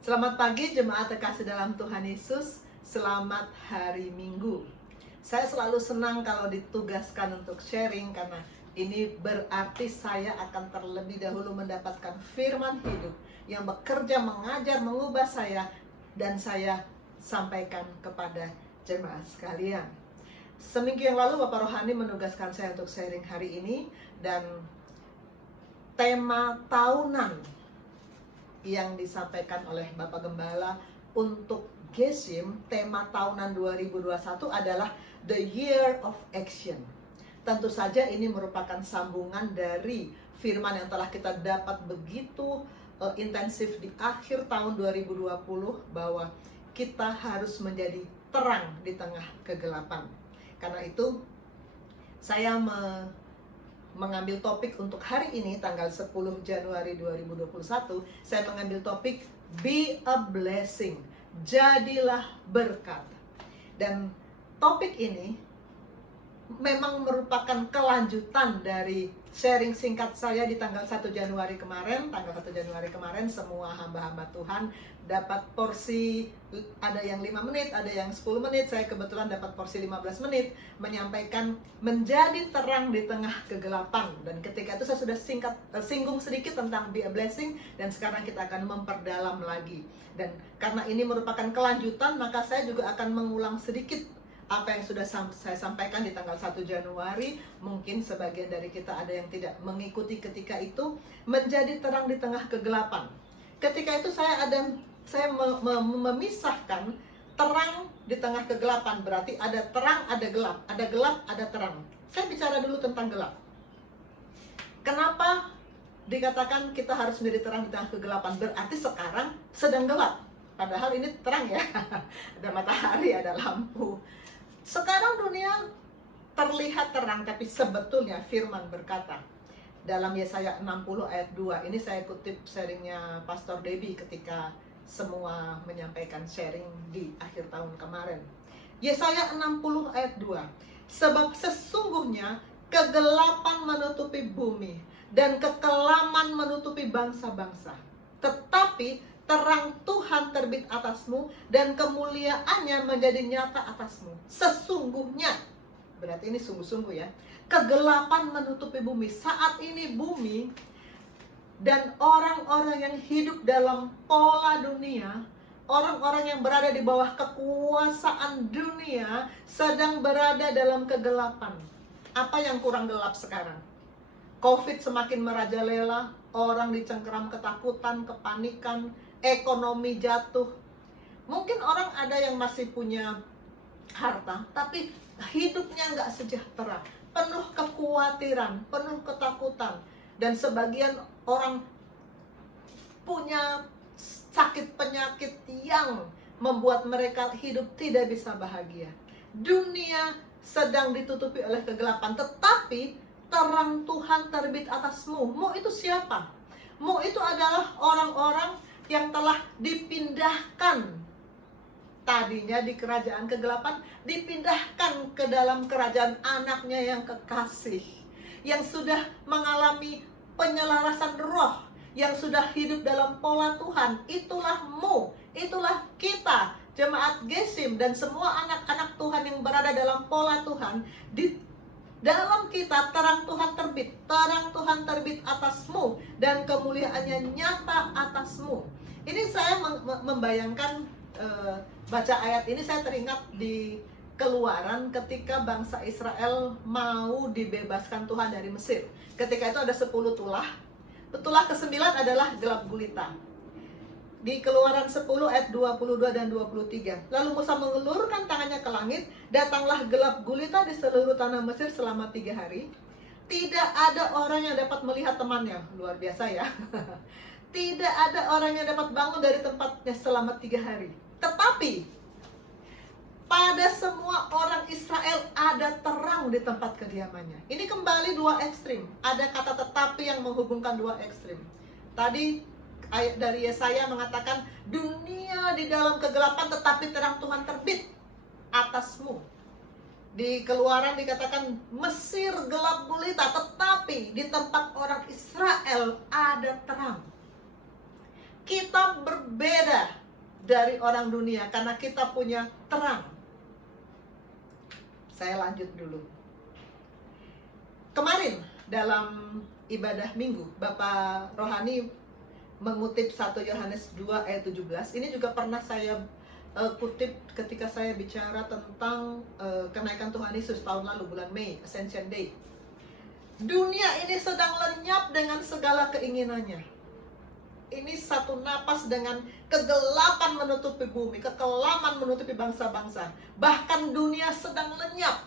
Selamat pagi jemaat terkasih dalam Tuhan Yesus. Selamat hari Minggu. Saya selalu senang kalau ditugaskan untuk sharing karena ini berarti saya akan terlebih dahulu mendapatkan firman hidup yang bekerja, mengajar, mengubah saya dan saya sampaikan kepada jemaat sekalian. Seminggu yang lalu Bapak Rohani menugaskan saya untuk sharing hari ini dan tema tahunan yang disampaikan oleh Bapak Gembala untuk Gesim, tema tahunan 2021 adalah The Year of Action. Tentu saja ini merupakan sambungan dari firman yang telah kita dapat begitu intensif di akhir tahun 2020 bahwa kita harus menjadi terang di tengah kegelapan. Karena itu saya mengambil topik untuk hari ini tanggal 10 Januari 2021. Saya mengambil topik Be a Blessing, jadilah berkat. Dan topik ini memang merupakan kelanjutan dari sharing singkat saya di tanggal 1 Januari kemarin. Tanggal 1 Januari kemarin semua hamba-hamba Tuhan dapat porsi, ada yang 5 menit, ada yang 10 menit. Saya kebetulan dapat porsi 15 menit menyampaikan menjadi terang di tengah kegelapan. Dan ketika itu saya sudah singgung sedikit tentang Be a Blessing, dan sekarang kita akan memperdalam lagi. Dan karena ini merupakan kelanjutan, maka saya juga akan mengulang sedikit apa yang sudah saya sampaikan di tanggal 1 Januari. Mungkin sebagian dari kita ada yang tidak mengikuti ketika itu, menjadi terang di tengah kegelapan. Ketika itu saya memisahkan terang di tengah kegelapan, berarti ada terang, ada gelap, ada terang. Saya bicara dulu tentang gelap. Kenapa dikatakan kita harus menjadi terang di tengah kegelapan? Berarti sekarang sedang gelap, padahal ini terang ya. Ada matahari, ada lampu. Sekarang dunia terlihat terang, tapi sebetulnya firman berkata dalam Yesaya 60 ayat 2, ini saya kutip sharingnya Pastor Debbie ketika semua menyampaikan sharing di akhir tahun kemarin. Yesaya 60 ayat 2, sebab sesungguhnya kegelapan menutupi bumi dan kekelaman menutupi bangsa-bangsa, tetapi terang Tuhan terbit atasmu dan kemuliaannya menjadi nyata atasmu. Sesungguhnya, berarti ini sungguh-sungguh ya, kegelapan menutupi bumi. Saat ini bumi dan orang-orang yang hidup dalam pola dunia, orang-orang yang berada di bawah kekuasaan dunia sedang berada dalam kegelapan. Apa yang kurang gelap sekarang? Covid semakin merajalela, orang dicengkeram ketakutan, kepanikan, ekonomi jatuh. Mungkin orang ada yang masih punya harta, tapi hidupnya nggak sejahtera, penuh kekhawatiran, penuh ketakutan. Dan sebagian orang punya sakit penyakit yang membuat mereka hidup tidak bisa bahagia. Dunia sedang ditutupi oleh kegelapan, tetapi terang Tuhan terbit atasmu. Mu itu siapa? Mu itu adalah orang-orang yang telah dipindahkan tadinya di kerajaan kegelapan, dipindahkan ke dalam kerajaan anaknya yang kekasih, yang sudah mengalami penyelarasan roh, yang sudah hidup dalam pola Tuhan. Itulah mu, itulah kita, jemaat Gesim dan semua anak-anak Tuhan yang berada dalam pola Tuhan. Di dalam kita terang Tuhan terbit atasmu dan kemuliaannya nyata atasmu. Ini saya membayangkan baca ayat ini, saya teringat di Keluaran ketika bangsa Israel mau dibebaskan Tuhan dari Mesir. Ketika itu ada 10 tulah. Tulah ke-9 adalah gelap gulita. Di Keluaran 10 ayat 22 dan 23. Lalu Musa mengelurkan tangannya ke langit, datanglah gelap gulita di seluruh tanah Mesir selama 3 hari. Tidak ada orang yang dapat melihat temannya. Luar biasa ya. Tidak ada orang yang dapat bangun dari tempatnya selama 3 hari. Tetapi pada semua orang Israel ada terang di tempat kediamannya. Ini kembali 2 ekstrim. Ada kata tetapi yang menghubungkan 2 ekstrim. Tadi ayat dari Yesaya mengatakan dunia di dalam kegelapan, tetapi terang Tuhan terbit atasmu. Di Keluaran dikatakan Mesir gelap gulita, tetapi di tempat orang Israel ada terang. Kita berbeda dari orang dunia karena kita punya terang. Saya lanjut dulu. Kemarin dalam ibadah minggu, Bapak Rohani mengutip 1 Yohanes 2 ayat 17. Ini juga pernah saya kutip ketika saya bicara tentang kenaikan Tuhan Yesus tahun lalu, bulan Mei, Ascension Day. Dunia ini sedang lenyap dengan segala keinginannya. Ini satu napas dengan kegelapan menutupi bumi, kekelaman menutupi bangsa-bangsa. Bahkan dunia sedang lenyap.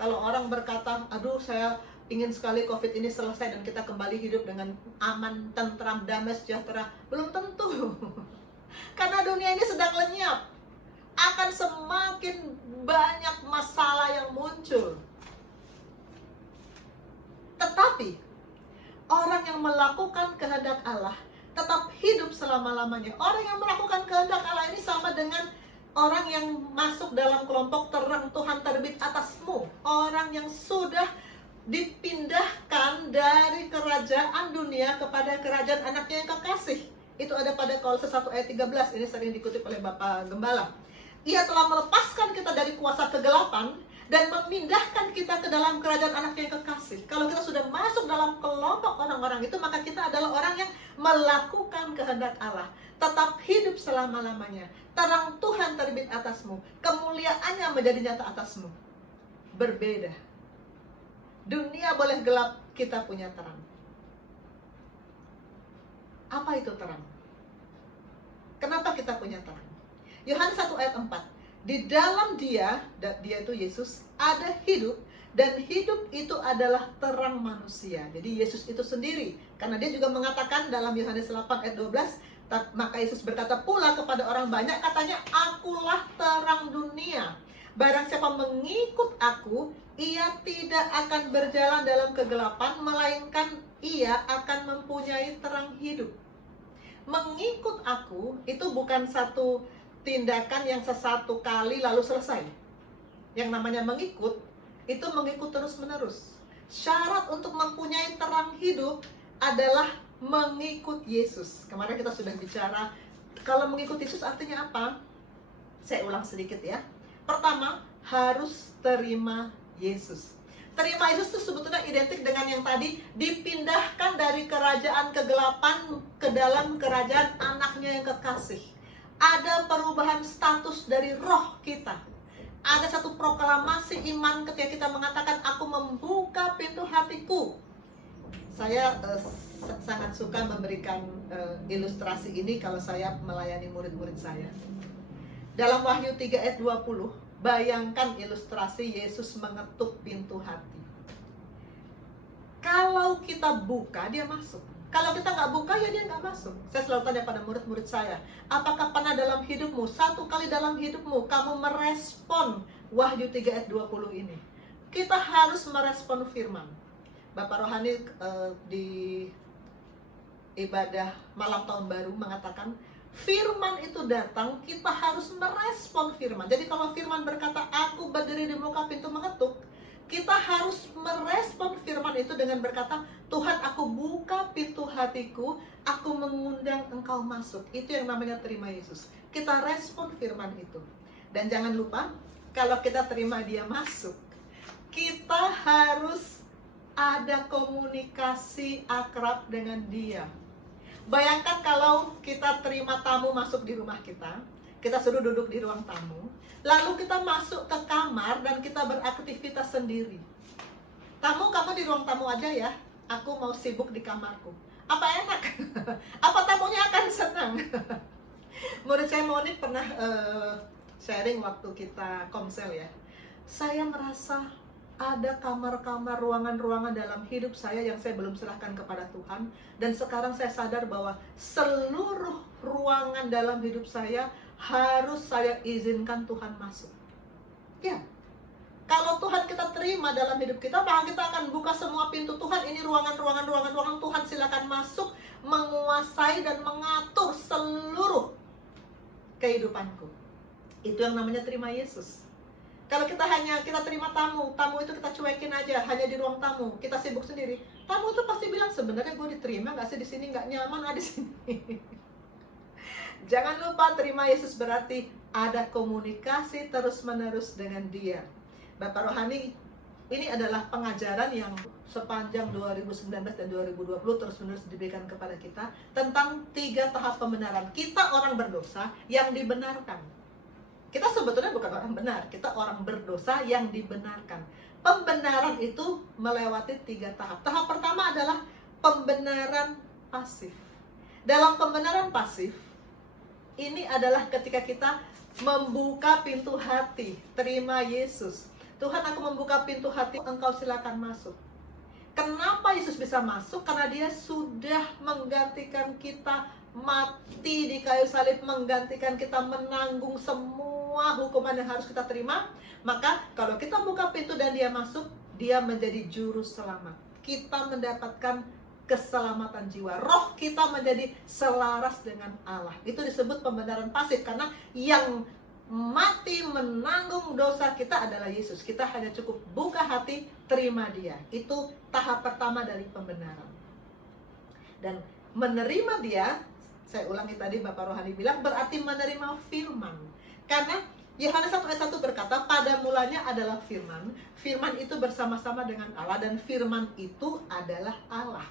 Kalau orang berkata, aduh saya ingin sekali COVID ini selesai dan kita kembali hidup dengan aman, tentram, damai, sejahtera. Belum tentu. Karena dunia ini sedang lenyap. Akan semakin banyak masalah yang muncul. Tetapi orang yang melakukan kehendak Allah tetap hidup selama-lamanya. Orang yang melakukan kehendak Allah ini sama dengan orang yang masuk dalam kelompok terang Tuhan terbit atasmu. Orang yang sudah dipindahkan dari kerajaan dunia kepada kerajaan anaknya yang kekasih. Itu ada pada Kolose 1 ayat 13. Ini sering dikutip oleh Bapak Gembala. Ia telah melepaskan kita dari kuasa kegelapan dan memindahkan kita ke dalam kerajaan anaknya yang kekasih. Kalau kita sudah masuk dalam kelompok orang-orang itu, maka kita adalah orang yang melakukan kehendak Allah. Tetap hidup selama-lamanya. Terang Tuhan terbit atasmu. Kemuliaannya menjadi nyata atasmu. Berbeda. Dunia boleh gelap, kita punya terang. Apa itu terang? Kenapa kita punya terang? Yohanes 1 ayat 4. Di dalam dia itu Yesus, ada hidup, dan hidup itu adalah terang manusia. Jadi Yesus itu sendiri, karena dia juga mengatakan dalam Yohanes 8 ayat 12, maka Yesus berkata pula kepada orang banyak, katanya, akulah terang dunia. Barang siapa mengikut aku, ia tidak akan berjalan dalam kegelapan, melainkan ia akan mempunyai terang hidup. Mengikut aku itu bukan satu tindakan yang sesatu kali lalu selesai. Yang namanya mengikut, itu mengikut terus-menerus. Syarat untuk mempunyai terang hidup adalah mengikut Yesus. Kemarin kita sudah bicara, kalau mengikut Yesus artinya apa? Saya ulang sedikit ya. Pertama, harus terima Yesus. Terima Yesus itu sebetulnya identik dengan yang tadi, dipindahkan dari kerajaan kegelapan ke dalam kerajaan anaknya yang kekasih. Ada perubahan status dari roh kita. Ada satu proklamasi iman ketika kita mengatakan, aku membuka pintu hatiku. Saya sangat suka memberikan ilustrasi ini kalau saya melayani murid-murid saya. Dalam Wahyu 3 ayat 20, bayangkan ilustrasi Yesus mengetuk pintu hati. Kalau kita buka, dia masuk. Kalau kita nggak buka, ya dia nggak masuk. Saya selalu tanya pada murid-murid saya, apakah pernah dalam hidupmu, satu kali dalam hidupmu, kamu merespon Wahyu 3 ayat 20 ini? Kita harus merespon firman. Bapak Rohani di ibadah malam tahun baru mengatakan, firman itu datang, kita harus merespon firman. Jadi kalau firman berkata, aku berdiri di muka pintu mengetuk, kita harus merespon firman itu dengan berkata, Tuhan, aku buka pintu hatiku, aku mengundang engkau masuk. Itu yang namanya terima Yesus. Kita respon firman itu. Dan jangan lupa, kalau kita terima dia masuk, kita harus ada komunikasi akrab dengan dia. Bayangkan kalau kita terima tamu masuk di rumah kita suruh duduk di ruang tamu, lalu kita masuk ke kamar dan kita beraktivitas sendiri. Tamu, kamu di ruang tamu aja ya, aku mau sibuk di kamarku. Apa enak? Apa tamunya akan senang? Murid saya Monik pernah sharing waktu kita komsel ya. Saya merasa ada kamar-kamar, ruangan-ruangan dalam hidup saya yang saya belum serahkan kepada Tuhan. Dan sekarang saya sadar bahwa seluruh ruangan dalam hidup saya harus saya izinkan Tuhan masuk. Ya, kalau Tuhan kita terima dalam hidup kita, maka kita akan buka semua pintu Tuhan. Ini ruangan Tuhan, silakan masuk, menguasai dan mengatur seluruh kehidupanku. Itu yang namanya terima Yesus. Kalau kita terima tamu itu kita cuekin aja, hanya di ruang tamu, kita sibuk sendiri. Tamu itu pasti bilang, sebenarnya gue diterima nggak sih di sini, nggak nyaman di sini. Jangan lupa, terima Yesus berarti ada komunikasi terus-menerus dengan Dia. Bapak Rohani, ini adalah pengajaran yang sepanjang 2019 dan 2020 terus-menerus diberikan kepada kita tentang 3 tahap pembenaran. Kita orang berdosa yang dibenarkan. Kita sebetulnya bukan orang benar, kita orang berdosa yang dibenarkan. Pembenaran itu melewati 3 tahap. Tahap pertama adalah pembenaran pasif. Dalam pembenaran pasif, ini adalah ketika kita membuka pintu hati, terima Yesus. Tuhan, aku membuka pintu hati, engkau silakan masuk. Kenapa Yesus bisa masuk? Karena Dia sudah menggantikan kita mati di kayu salib, menggantikan kita menanggung semua hukuman yang harus kita terima. Maka kalau kita buka pintu dan Dia masuk, Dia menjadi juru selamat. Kita mendapatkan keselamatan jiwa. Roh kita menjadi selaras dengan Allah. Itu disebut pembenaran pasif, karena yang mati menanggung dosa kita adalah Yesus. Kita hanya cukup buka hati, terima Dia. Itu tahap pertama dari pembenaran. Dan menerima Dia, saya ulangi tadi Bapak Rohani bilang, berarti menerima firman. Karena Yohanes 1 ayat 1 berkata, pada mulanya adalah firman. Firman itu bersama-sama dengan Allah, dan firman itu adalah Allah.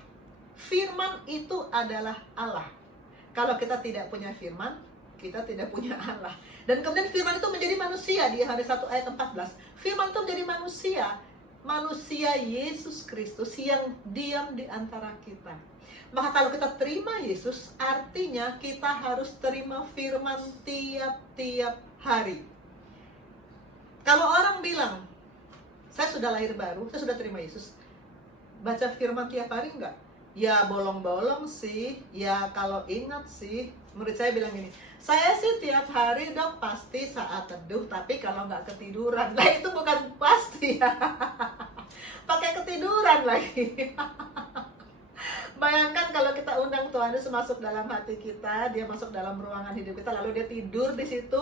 Firman itu adalah Allah. Kalau kita tidak punya firman, kita tidak punya Allah. Dan kemudian firman itu menjadi manusia. Di Yohanes 1 ayat 14, firman itu menjadi manusia. Manusia Yesus Kristus yang diam di antara kita. Maka kalau kita terima Yesus, artinya kita harus terima firman tiap-tiap hari. Kalau orang bilang, saya sudah lahir baru, saya sudah terima Yesus, baca firman tiap hari enggak? Ya bolong-bolong sih, ya kalau ingat sih. Murid saya bilang gini, saya sih tiap hari dok pasti saat teduh, tapi kalau nggak ketiduran. Nah itu bukan pasti ya. Pakai ketiduran lagi. Bayangkan kalau kita undang Tuhan Yesus masuk dalam hati kita, Dia masuk dalam ruangan hidup kita, lalu Dia tidur di situ.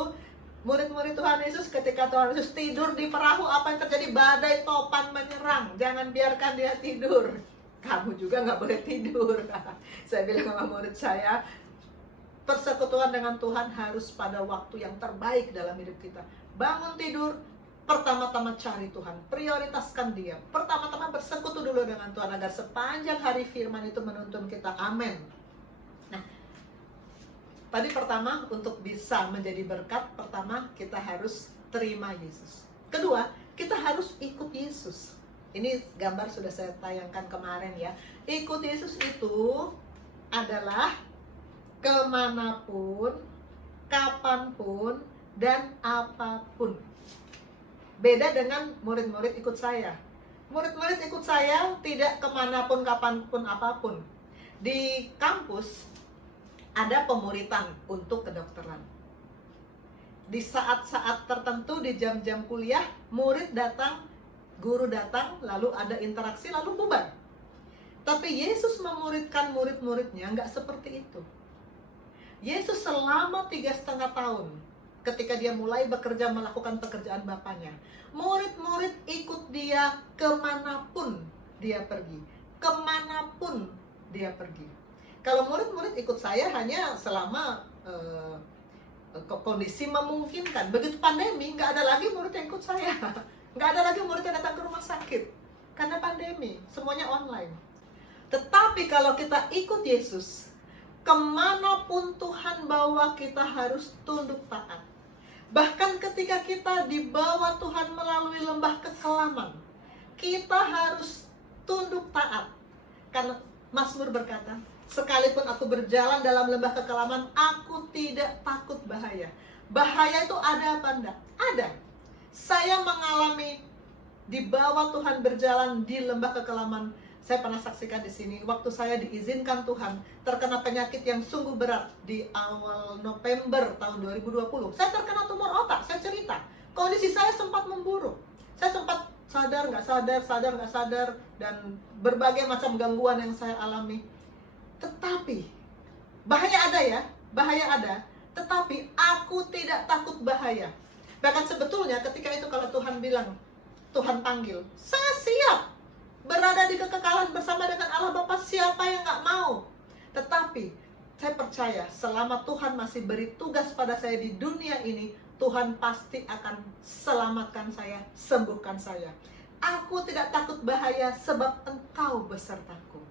Murid-murid Tuhan Yesus, ketika Tuhan Yesus tidur di perahu, apa yang terjadi? Badai topan menyerang. Jangan biarkan Dia tidur. Kamu juga nggak boleh tidur. Saya bilang sama murid saya, persekutuan dengan Tuhan harus pada waktu yang terbaik dalam hidup kita. Bangun tidur, pertama-tama cari Tuhan, prioritaskan Dia. Pertama-tama bersekutu dulu dengan Tuhan, agar sepanjang hari firman itu menuntun kita. Amin. Nah, tadi pertama, untuk bisa menjadi berkat, pertama kita harus terima Yesus. Kedua, kita harus ikut Yesus. Ini gambar sudah saya tayangkan kemarin ya. Ikut Yesus itu adalah kemanapun, kapanpun, dan apapun. Beda dengan murid-murid ikut saya. Murid-murid ikut saya tidak kemanapun, kapanpun, apapun. Di kampus ada pemuritan untuk kedokteran. Di saat-saat tertentu, di jam-jam kuliah, murid datang, guru datang, lalu ada interaksi, lalu bubar. Tapi Yesus memuridkan murid-muridnya nggak seperti itu. Yesus selama 3,5 tahun, ketika Dia mulai bekerja melakukan pekerjaan Bapaknya, murid-murid ikut Dia kemanapun Dia pergi. Kemanapun Dia pergi. Kalau murid-murid ikut saya hanya selama kondisi memungkinkan. Begitu pandemi, nggak ada lagi murid yang ikut saya. Nggak ada lagi murid yang datang ke rumah sakit. Karena pandemi, semuanya online. Tetapi kalau kita ikut Yesus, kemanapun Tuhan bawa, kita harus tunduk taat. Bahkan ketika kita dibawa Tuhan melalui lembah kekelaman, kita harus tunduk taat. Karena Mazmur berkata, sekalipun aku berjalan dalam lembah kekelaman, aku tidak takut bahaya. Bahaya itu ada apa enggak? Ada. Saya mengalami di bawah Tuhan berjalan di lembah kekelaman. Saya pernah saksikan di sini, waktu saya diizinkan Tuhan terkena penyakit yang sungguh berat di awal November tahun 2020. Saya terkena tumor otak, saya cerita. Kondisi saya sempat memburuk. Saya sempat sadar nggak sadar, dan berbagai macam gangguan yang saya alami. Tetapi, bahaya ada ya, bahaya ada. Tetapi aku tidak takut bahaya. Bahkan sebetulnya ketika itu kalau Tuhan bilang, Tuhan panggil, saya siap berada di kekekalan bersama dengan Allah Bapa. Siapa yang gak mau? Tetapi Saya percaya selama Tuhan masih beri tugas pada saya di dunia ini, Tuhan pasti akan selamatkan saya, sembuhkan saya. Aku tidak takut bahaya sebab Engkau besertaku.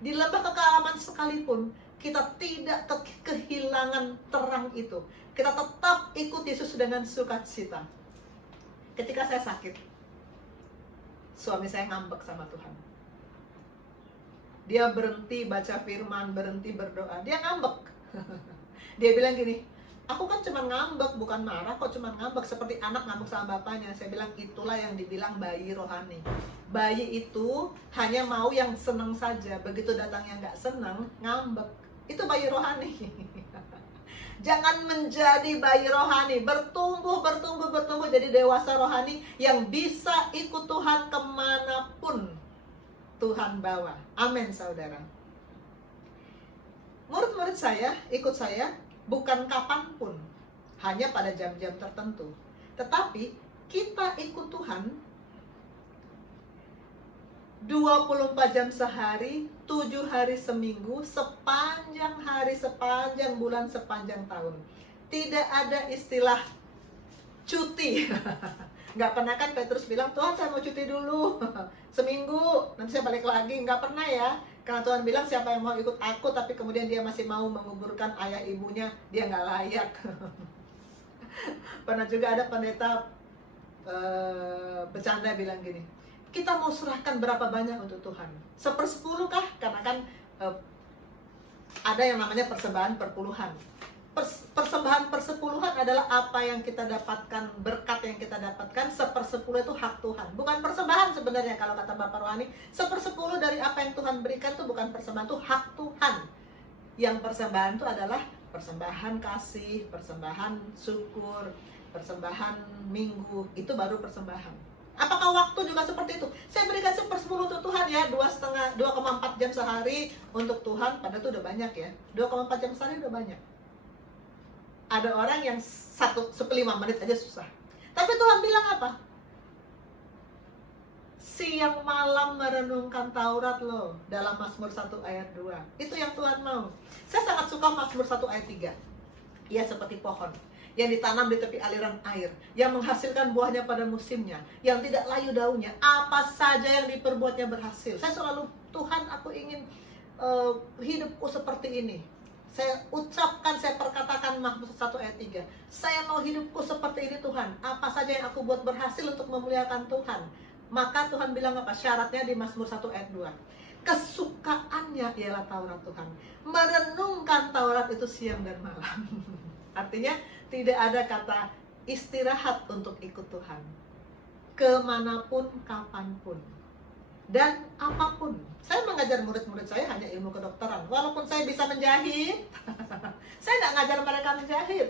Di lembah kekelaman sekalipun, kita tidak kehilangan terang itu. Kita tetap ikut Yesus dengan sukacita. Ketika saya sakit, suami saya ngambek sama Tuhan. Dia berhenti baca firman, berhenti berdoa. Dia ngambek. Dia bilang gini, aku kan cuma ngambek, bukan marah kok, cuma ngambek. Seperti anak ngambek sama bapaknya. Saya bilang, itulah yang dibilang bayi rohani. Bayi itu hanya mau yang senang saja. Begitu datang yang gak senang, ngambek. Itu bayi rohani. Jangan menjadi bayi rohani. Bertumbuh jadi dewasa rohani yang bisa ikut Tuhan kemanapun Tuhan bawa. Amin, saudara. Murid-murid saya, ikut saya, bukan kapanpun, hanya pada jam-jam tertentu. Tetapi kita ikut Tuhan 24 jam sehari, 7 hari seminggu, sepanjang hari, sepanjang bulan, sepanjang tahun. Tidak ada istilah cuti. Nggak pernah kan Petrus bilang, Tuhan saya mau cuti dulu seminggu, nanti saya balik lagi. Nggak pernah ya. Karena Tuhan bilang siapa yang mau ikut aku, tapi kemudian dia masih mau menguburkan ayah ibunya, dia nggak layak. Pernah juga ada pendeta bercanda bilang gini, kita mau serahkan berapa banyak untuk Tuhan? 1/10 kah? Karena kan ada yang namanya persembahan perpuluhan. Persembahan persepuluhan adalah apa yang kita dapatkan, berkat yang kita dapatkan. 1/10 itu hak Tuhan, bukan persembahan sebenarnya. Kalau kata Bapak Rohani, 1/10 dari apa yang Tuhan berikan itu bukan persembahan, itu hak Tuhan. Yang persembahan itu adalah persembahan kasih, persembahan syukur, persembahan minggu, itu baru persembahan. Apakah waktu juga seperti itu? Saya berikan 1/10 untuk Tuhan ya, 2,4 jam sehari untuk Tuhan, padahal itu udah banyak ya. 2,4 jam sehari udah banyak. Ada orang yang 1/5 menit aja susah. Tapi Tuhan bilang apa? Siang malam merenungkan Taurat loh, dalam Mazmur 1 ayat 2. Itu yang Tuhan mau. Saya sangat suka Mazmur 1 ayat 3. Ia seperti pohon yang ditanam di tepi aliran air, yang menghasilkan buahnya pada musimnya, yang tidak layu daunnya, apa saja yang diperbuatnya berhasil. Saya selalu, Tuhan aku ingin hidupku seperti ini. Saya ucapkan, saya perkatakan Mazmur 1 ayat 3. Saya mau hidupku seperti ini Tuhan. Apa saja yang aku buat berhasil untuk memuliakan Tuhan. Maka Tuhan bilang apa? Syaratnya di Mazmur 1 ayat 2. Kesukaannya ialah Taurat Tuhan. Merenungkan Taurat itu siang dan malam. Artinya tidak ada kata istirahat untuk ikut Tuhan. Kemanapun, kapanpun. Dan apapun. Saya mengajar murid-murid saya hanya ilmu kedokteran. Walaupun saya bisa menjahit, saya nggak ngajar mereka menjahit.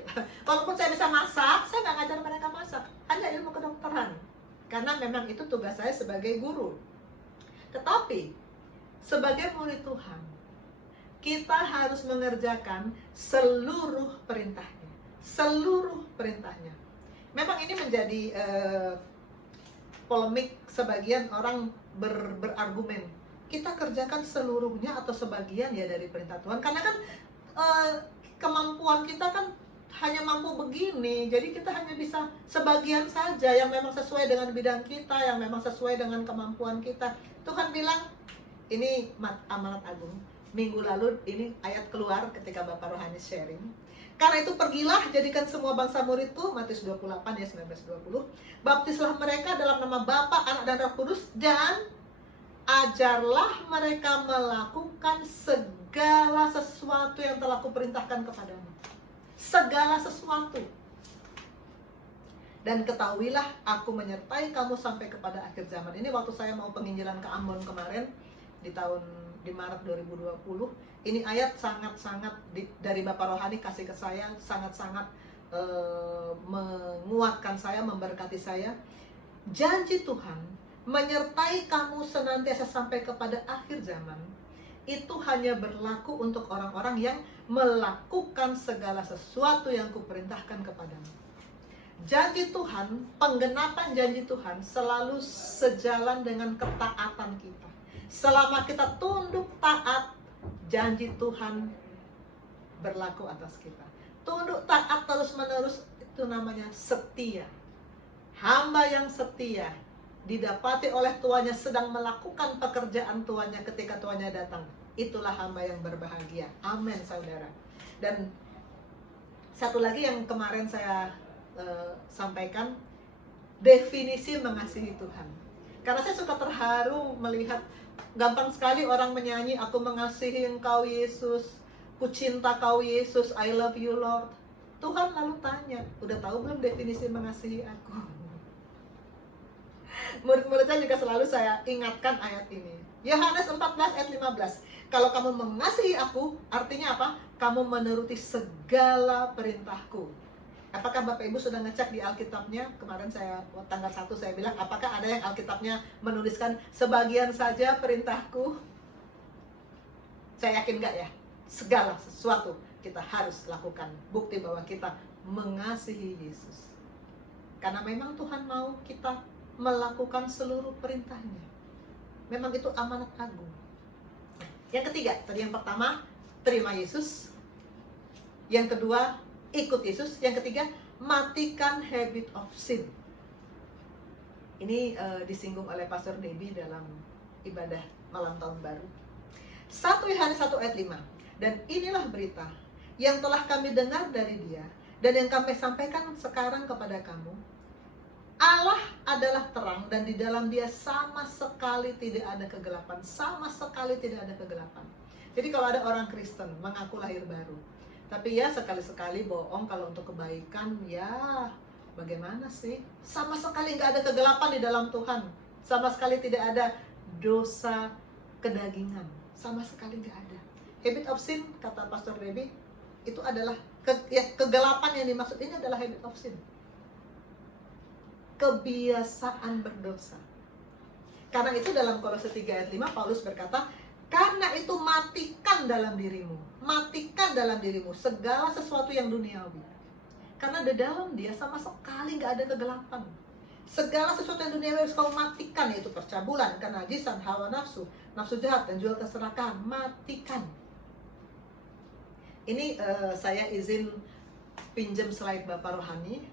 Walaupun saya bisa masak, saya nggak ngajar mereka masak. Hanya ilmu kedokteran. Karena memang itu tugas saya sebagai guru. Tetapi, sebagai murid Tuhan, kita harus mengerjakan seluruh perintahnya. Seluruh perintahnya. Memang ini menjadi polemik, sebagian orang berargumen, kita kerjakan seluruhnya atau sebagian ya dari perintah Tuhan, karena kan kemampuan kita kan hanya mampu begini, jadi kita hanya bisa sebagian saja yang memang sesuai dengan bidang kita, yang memang sesuai dengan kemampuan kita. Tuhan bilang, ini amanat agung. Minggu lalu ini ayat keluar ketika Bapak Rohani sharing. Karena itu pergilah, jadikan semua bangsa muridku, Matius 28 ya 19-20. Baptislah mereka dalam nama Bapa, Anak dan Roh Kudus, dan ajarlah mereka melakukan segala sesuatu yang telah kuperintahkan kepadamu. Segala sesuatu. Dan ketahuilah aku menyertai kamu sampai kepada akhir zaman. Ini waktu saya mau penginjilan ke Ambon kemarin di Maret 2020. Ini ayat sangat-sangat dari Bapak Rohani kasih ke saya, sangat-sangat menguatkan saya, memberkati saya. Janji Tuhan menyertai kamu senantiasa sampai kepada akhir zaman. Itu hanya berlaku untuk orang-orang yang melakukan segala sesuatu yang kuperintahkan kepadamu. Janji Tuhan, penggenapan janji Tuhan selalu sejalan dengan ketaatan kita. Selama kita tunduk taat, janji Tuhan berlaku atas kita. Tunduk taat terus-menerus itu namanya setia. Hamba yang setia didapati oleh tuannya sedang melakukan pekerjaan tuannya ketika tuannya datang. Itulah hamba yang berbahagia. Amin, saudara. Dan satu lagi yang kemarin saya sampaikan, definisi mengasihi Tuhan. Karena saya suka terharu melihat gampang sekali orang menyanyi, aku mengasihi Engkau Yesus, ku cinta Kau Yesus, I love you Lord. Tuhan lalu tanya, udah tahu belum definisi mengasihi aku? Murid-murid saya juga selalu saya ingatkan ayat ini. Yohanes 14 ayat 15. Kalau kamu mengasihi aku, artinya apa? Kamu menuruti segala perintahku. Apakah Bapak Ibu sudah ngecek di Alkitabnya? Kemarin saya, tanggal 1 saya bilang, apakah ada yang Alkitabnya menuliskan sebagian saja perintahku? Saya yakin enggak ya? Segala sesuatu kita harus lakukan. Bukti bahwa kita mengasihi Yesus. Karena memang Tuhan mau kita melakukan seluruh perintahnya. Memang itu amanat agung. Yang ketiga, tadi yang pertama, terima Yesus. Yang kedua, ikut Yesus. Yang ketiga, matikan habit of sin. Ini disinggung oleh Pastor Debbie dalam ibadah malam tahun baru. 1 Yohanes 1 ayat 5. Dan inilah berita yang telah kami dengar dari Dia dan yang kami sampaikan sekarang kepada kamu. Allah adalah terang dan di dalam Dia sama sekali tidak ada kegelapan. Sama sekali tidak ada kegelapan. Jadi kalau ada orang Kristen mengaku lahir baru, tapi ya sekali-sekali bohong kalau untuk kebaikan, ya bagaimana sih? Sama sekali nggak ada kegelapan di dalam Tuhan. Sama sekali tidak ada dosa kedagingan. Sama sekali nggak ada. Habit of sin, kata Pastor Debbie, itu adalah kegelapan yang dimaksud ini adalah habit of sin. Kebiasaan berdosa. Karena itu dalam Kolose 3 ayat 5 Paulus berkata, karena itu matikan dalam dirimu. Matikan dalam dirimu segala sesuatu yang duniawi. Karena di dalam Dia sama sekali nggak ada kegelapan. Segala sesuatu yang duniawi harus kau matikan, yaitu percabulan, kenajisan, hawa nafsu, nafsu jahat, dan juga keserakahan. Matikan. Ini saya izin pinjam slide Bapak Rohani.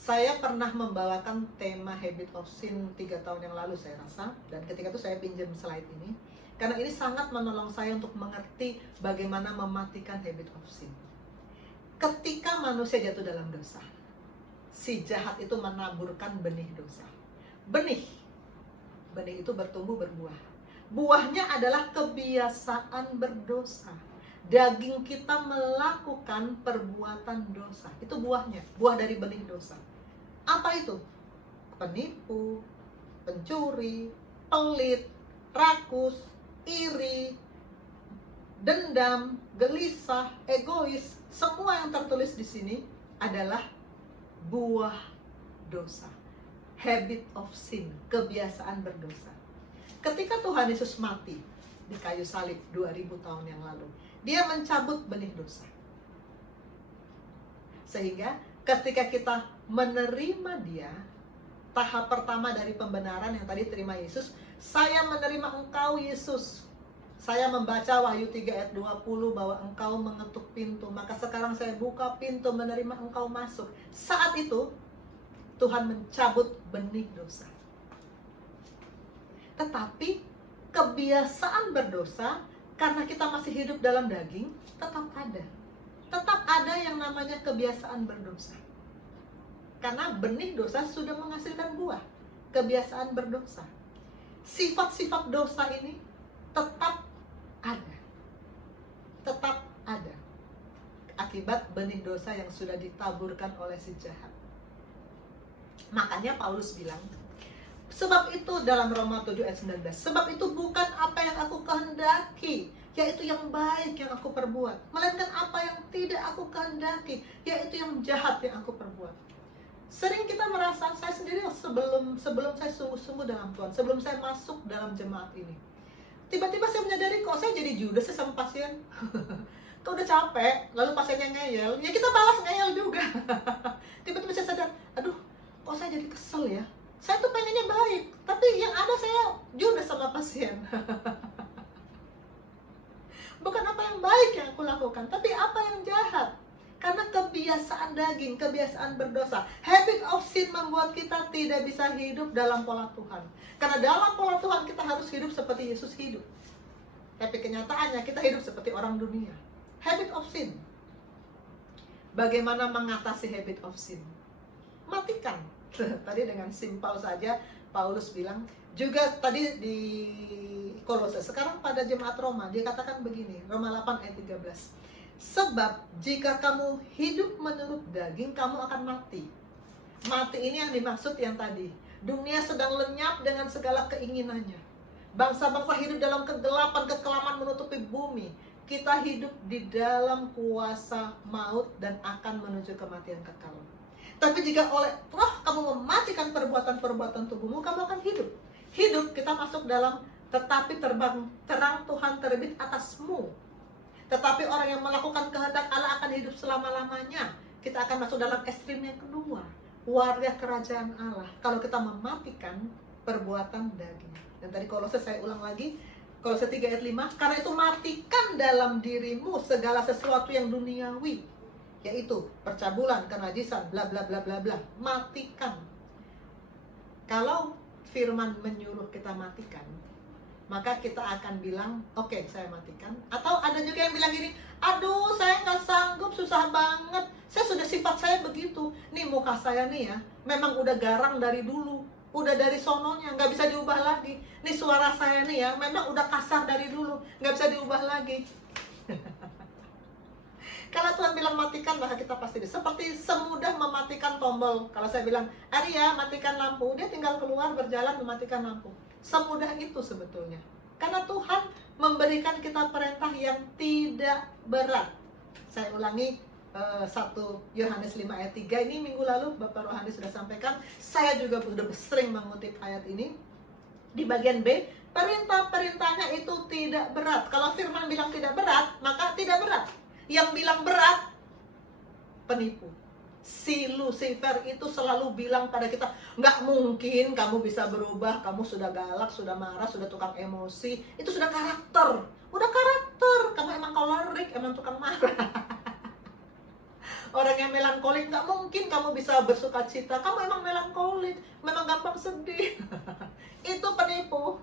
Saya pernah membawakan tema habit of sin 3 tahun yang lalu saya rasa. Dan ketika itu saya pinjam slide ini. Karena ini sangat menolong saya untuk mengerti bagaimana mematikan habit of sin. Ketika manusia jatuh dalam dosa, si jahat itu menaburkan benih dosa. Benih itu bertumbuh berbuah. Buahnya adalah kebiasaan berdosa. Daging kita melakukan perbuatan dosa. Itu buahnya, buah dari benih dosa. Apa itu? Penipu, pencuri, pelit, rakus, iri, dendam, gelisah, egois. Semua yang tertulis di sini adalah buah dosa. Habit of sin, kebiasaan berdosa. Ketika Tuhan Yesus mati di kayu salib 2000 tahun yang lalu, Dia mencabut benih dosa. Sehingga ketika kita menerima Dia, tahap pertama dari pembenaran yang tadi terima Yesus, saya menerima Engkau Yesus. Saya membaca Wahyu 3 ayat 20 bahwa Engkau mengetuk pintu, maka sekarang saya buka pintu menerima Engkau masuk. Saat itu Tuhan mencabut benih dosa. Tetapi kebiasaan berdosa, karena kita masih hidup dalam daging, tetap ada. Tetap ada yang namanya kebiasaan berdosa. Karena benih dosa sudah menghasilkan buah. Kebiasaan berdosa. Sifat-sifat dosa ini tetap ada. Tetap ada. Akibat benih dosa yang sudah ditaburkan oleh si jahat. Makanya Paulus bilang, sebab itu dalam Roma 7 ayat 19, sebab itu bukan apa yang aku kehendaki, yaitu yang baik yang aku perbuat, melainkan apa yang tidak aku kehendaki, yaitu yang jahat yang aku perbuat. Sering kita merasa, saya sendiri sebelum saya sungguh-sungguh dalam Tuhan, sebelum saya masuk dalam jemaat ini, tiba-tiba saya menyadari kok saya jadi judes sama pasien. Kok udah capek, lalu pasiennya ngeyel, ya kita balas ngeyel juga. Tiba-tiba saya sadar, aduh kok saya jadi kesel ya. Saya tuh pengennya baik, tapi yang ada saya judes sama pasien. Bukan apa yang baik yang aku lakukan, tapi apa yang jahat? Karena kebiasaan daging, kebiasaan berdosa, habit of sin membuat kita tidak bisa hidup dalam pola Tuhan. Karena dalam pola Tuhan kita harus hidup seperti Yesus hidup. Tapi kenyataannya kita hidup seperti orang dunia. Habit of sin. Bagaimana mengatasi habit of sin? Matikan. Tadi dengan simpel saja Paulus bilang, juga tadi di Kolose, sekarang pada jemaat Roma dia katakan begini, Roma 8 ayat 13. Sebab jika kamu hidup menurut daging, kamu akan mati. Mati ini yang dimaksud yang tadi, dunia sedang lenyap dengan segala keinginannya. Bangsa-bangsa hidup dalam kegelapan, kekelaman menutupi bumi. Kita hidup di dalam kuasa maut dan akan menuju kematian kekal. Tapi jika oleh roh kamu mematikan perbuatan-perbuatan tubuhmu, kamu akan hidup. Hidup, kita masuk dalam tetapi terang Tuhan terbit atasmu. Tetapi orang yang melakukan kehendak Allah akan hidup selama-lamanya. Kita akan masuk dalam ekstrim yang kedua, warga kerajaan Allah. Kalau kita mematikan perbuatan daging. Dan tadi Kolose saya ulang lagi, Kolose 3 ayat 5, karena itu matikan dalam dirimu segala sesuatu yang duniawi, yaitu percabulan, kenajisan, bla bla bla bla bla. Matikan. Kalau firman menyuruh kita matikan, maka kita akan bilang, oke, saya matikan. Atau ada juga yang bilang gini, aduh saya nggak sanggup, susah banget, saya sudah sifat saya begitu. Nih muka saya nih ya, memang udah garang dari dulu, udah dari sononya, nggak bisa diubah lagi. Nih suara saya nih ya, memang udah kasar dari dulu, nggak bisa diubah lagi. Kalau Tuhan bilang matikan, maka kita pasti bisa. Seperti semudah mematikan tombol. Kalau saya bilang, Arya matikan lampu, dia tinggal keluar berjalan mematikan lampu. Semudah itu sebetulnya. Karena Tuhan memberikan kita perintah yang tidak berat. Saya ulangi 1 Yohanes 5 ayat 3. Ini minggu lalu Bapak Rohani sudah sampaikan. Saya juga sudah sering mengutip ayat ini. Di bagian B, perintah-perintahnya itu tidak berat. Kalau firman bilang tidak berat, maka tidak berat. Yang bilang berat, penipu. Si Lucifer itu selalu bilang pada kita, nggak mungkin kamu bisa berubah, kamu sudah galak, sudah marah, sudah tukang emosi, itu sudah karakter, udah karakter, kamu emang kolerik, emang tukang marah. Orang yang melankolik, nggak mungkin kamu bisa bersuka cita, kamu emang melankolik, memang gampang sedih. Itu penipu.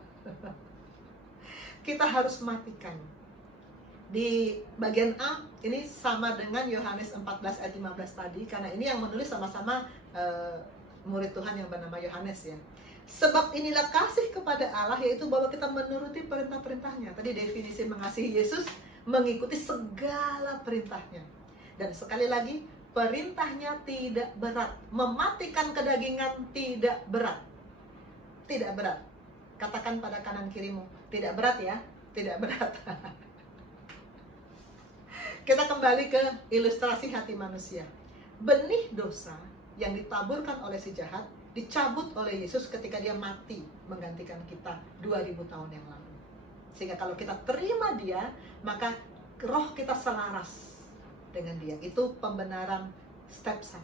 Kita harus matikan. Di bagian A, ini sama dengan Yohanes 14 ayat 15 tadi, karena ini yang menulis sama-sama murid Tuhan yang bernama Yohanes ya. Sebab inilah kasih kepada Allah, yaitu bahwa kita menuruti perintah-perintahnya. Tadi definisi mengasihi Yesus, mengikuti segala perintahnya. Dan sekali lagi, perintahnya tidak berat. Mematikan kedagingan tidak berat. Tidak berat. Katakan pada kanan kirimu, tidak berat ya, tidak berat. Kita kembali ke ilustrasi hati manusia. Benih dosa yang ditaburkan oleh si jahat dicabut oleh Yesus ketika dia mati menggantikan kita 2000 tahun yang lalu. Sehingga kalau kita terima dia, maka roh kita selaras dengan dia. Itu pembenaran step 1.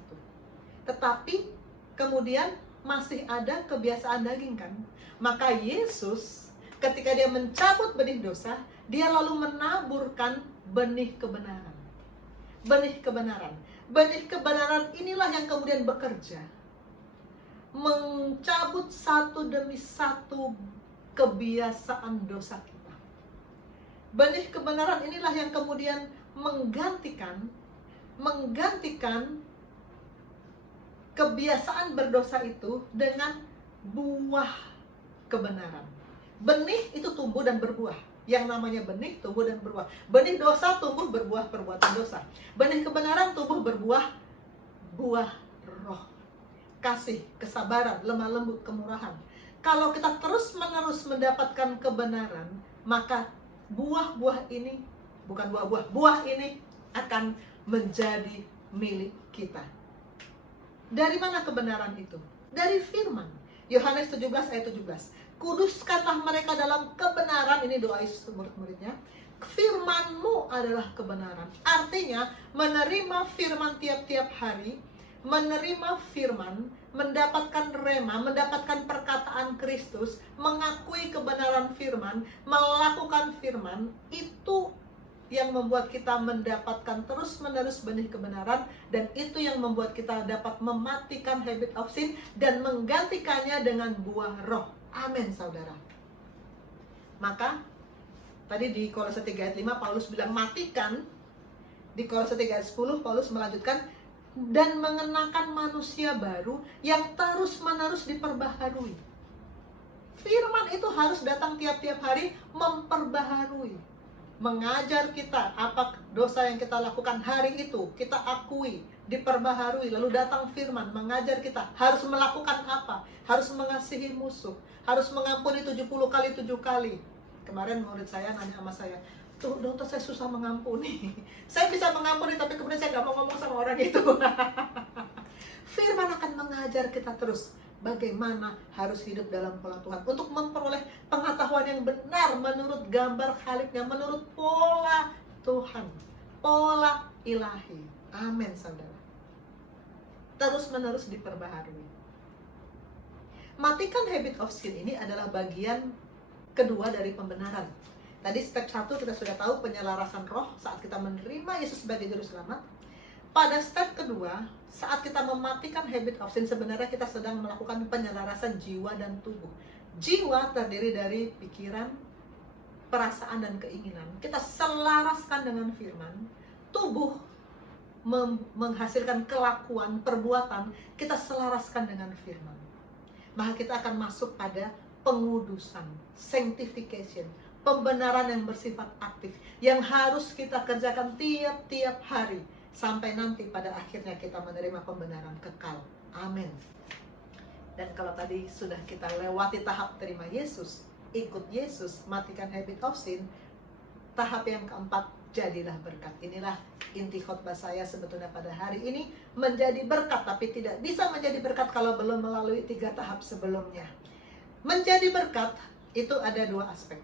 Tetapi kemudian masih ada kebiasaan daging kan. Maka Yesus ketika dia mencabut benih dosa, dia lalu menaburkan benih kebenaran. Benih kebenaran. Benih kebenaran inilah yang kemudian bekerja. Mencabut satu demi satu kebiasaan dosa kita. Benih kebenaran inilah yang kemudian menggantikan kebiasaan berdosa itu dengan buah kebenaran. Benih itu tumbuh dan berbuah. Yang namanya benih tumbuh dan berbuah. Benih dosa tumbuh berbuah perbuatan dosa. Benih kebenaran tumbuh berbuah buah roh. Kasih, kesabaran, lemah lembut, kemurahan. Kalau kita terus-menerus mendapatkan kebenaran, maka buah-buah ini, bukan buah-buah, buah ini akan menjadi milik kita. Dari mana kebenaran itu? Dari firman. Yohanes 17 ayat 17. Kuduskanlah mereka dalam kebenaran. Ini doa Yesus murid-muridnya. Firman-Mu adalah kebenaran. Artinya menerima firman tiap-tiap hari, menerima firman, mendapatkan rema, mendapatkan perkataan Kristus, mengakui kebenaran firman, melakukan firman, itu yang membuat kita mendapatkan terus-menerus benih kebenaran, dan itu yang membuat kita dapat mematikan habit of sin dan menggantikannya dengan buah roh. Amin, saudara. Maka tadi di Kolose 3 ayat 5 Paulus bilang matikan. Di Kolose 3 ayat 10 Paulus melanjutkan, dan mengenakan manusia baru yang terus-menerus diperbaharui. Firman itu harus datang tiap-tiap hari memperbaharui, mengajar kita apa dosa yang kita lakukan hari itu, kita akui, diperbaharui, lalu datang firman mengajar kita harus melakukan apa, harus mengasihi musuh, harus mengampuni 70 kali 7 kali. Kemarin murid saya nanya sama saya, tuh dokter, saya susah mengampuni. Saya bisa mengampuni tapi kemudian saya gak mau ngomong sama orang itu. Firman akan mengajar kita terus bagaimana harus hidup dalam pola Tuhan, untuk memperoleh pengetahuan yang benar menurut gambar Khaliknya, menurut pola Tuhan, pola ilahi. Amin, saudara. Terus menerus diperbaharui. Matikan habit of sin ini adalah bagian kedua dari pembenaran. Tadi step 1 kita sudah tahu, penyelarasan roh saat kita menerima Yesus sebagai juru selamat. Pada step kedua, saat kita mematikan habit of sin, sebenarnya kita sedang melakukan penyelarasan jiwa dan tubuh. Jiwa terdiri dari pikiran, perasaan, dan keinginan. Kita selaraskan dengan firman. Tubuh menghasilkan kelakuan, perbuatan, kita selaraskan dengan firman. Maka kita akan masuk pada pengudusan, sanctification, pembenaran yang bersifat aktif, yang harus kita kerjakan tiap-tiap hari, sampai nanti pada akhirnya kita menerima pembenaran kekal. Amin. Dan kalau tadi sudah kita lewati tahap terima Yesus, ikut Yesus, matikan habit of sin, tahap yang keempat, jadilah berkat. Inilah inti khotbah saya sebetulnya pada hari ini, menjadi berkat, tapi tidak bisa menjadi berkat kalau belum melalui 3 tahap sebelumnya. Menjadi berkat itu ada 2 aspek,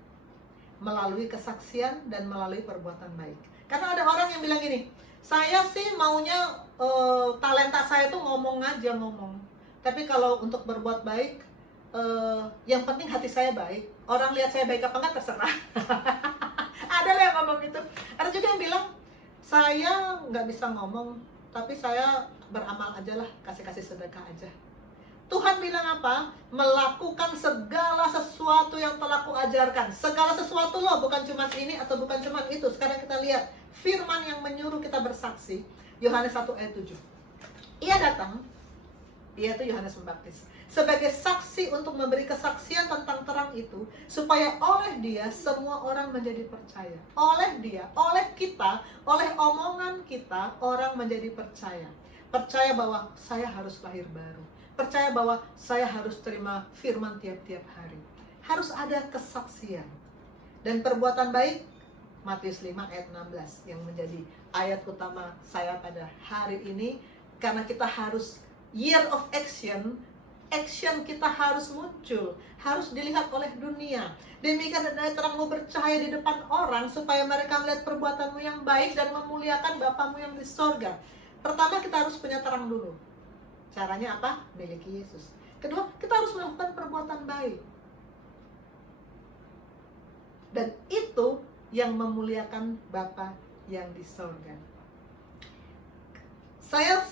melalui kesaksian dan melalui perbuatan baik. Karena ada orang yang bilang gini, saya sih maunya talenta saya tuh ngomong aja ngomong, tapi kalau untuk berbuat baik, yang penting hati saya baik. Orang lihat saya baik apa enggak terserah. Ada lah yang ngomong gitu. Ada juga yang bilang, saya nggak bisa ngomong, tapi saya beramal aja lah, kasih sedekah aja. Tuhan bilang apa? Melakukan segala sesuatu yang telah kuajarkan. Segala sesuatu loh, bukan cuma ini atau bukan cuma itu. Sekarang kita lihat firman yang menyuruh kita bersaksi. Yohanes 1 ayat 7. Ia datang, dia itu Yohanes Pembaptis, sebagai saksi untuk memberi kesaksian tentang terang itu, supaya oleh dia semua orang menjadi percaya. Oleh dia, oleh kita, oleh omongan kita, orang menjadi percaya. Percaya bahwa saya harus lahir baru. Percaya bahwa saya harus terima firman tiap-tiap hari. Harus ada kesaksian. Dan perbuatan baik, Matius 5 ayat 16, yang menjadi ayat utama saya pada hari ini. Karena kita harus year of action, action kita harus muncul, harus dilihat oleh dunia. Demikian hendaknya terangmu bercahaya di depan orang, supaya mereka melihat perbuatanmu yang baik dan memuliakan Bapamu yang di sorga. Pertama, kita harus punya terang dulu. Caranya apa? Miliki Yesus. Kedua, kita harus melakukan perbuatan baik. Dan itu yang memuliakan Bapa yang di sorga. Saya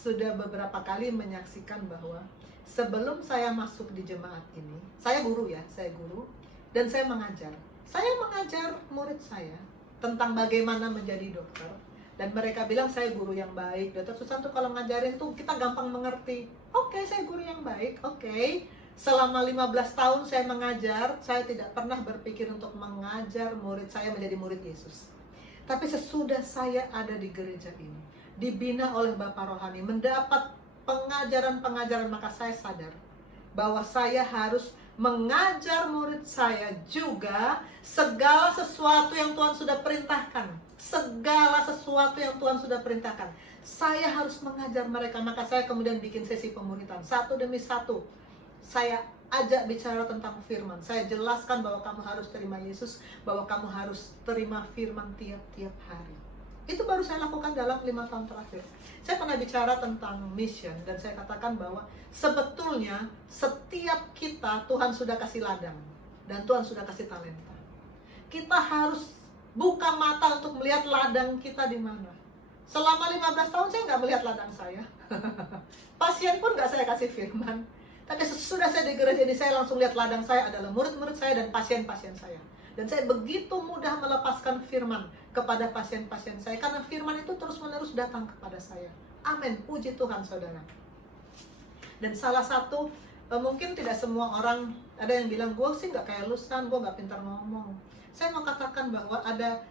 sudah beberapa kali menyaksikan bahwa sebelum saya masuk di jemaat ini, saya guru ya, saya guru, dan saya mengajar. Saya mengajar murid saya tentang bagaimana menjadi dokter. Dan mereka bilang saya guru yang baik. Dokter Susanto kalau ngajarin tuh kita gampang mengerti. Oke, saya guru yang baik. Oke. Selama 15 tahun saya mengajar, saya tidak pernah berpikir untuk mengajar murid saya menjadi murid Yesus. Tapi sesudah saya ada di gereja ini, dibina oleh Bapak Rohani, mendapat pengajaran-pengajaran, maka saya sadar bahwa saya harus mengajar murid saya juga segala sesuatu yang Tuhan sudah perintahkan. Segala sesuatu yang Tuhan sudah perintahkan, saya harus mengajar mereka. Maka saya kemudian bikin sesi pemuritan, satu demi satu. Saya ajak bicara tentang firman. Saya jelaskan bahwa kamu harus terima Yesus, bahwa kamu harus terima firman tiap-tiap hari. Itu baru saya lakukan dalam 5 tahun terakhir. Saya pernah bicara tentang mission, dan saya katakan bahwa sebetulnya setiap kita Tuhan sudah kasih ladang, dan Tuhan sudah kasih talenta. Kita harus Buka mata untuk melihat ladang kita di mana. Selama 15 tahun saya nggak melihat ladang saya. Pasien pun nggak saya kasih firman. Tapi sesudah saya di gereja ini, saya langsung lihat ladang saya adalah murid-murid saya dan pasien-pasien saya. Dan saya begitu mudah melepaskan firman kepada pasien-pasien saya, karena firman itu terus-menerus datang kepada saya. Amin, puji Tuhan saudara. Dan salah satu, mungkin tidak semua orang, ada yang bilang, gue sih nggak kayak lu San, gue nggak pintar ngomong. Saya mau katakan bahwa ada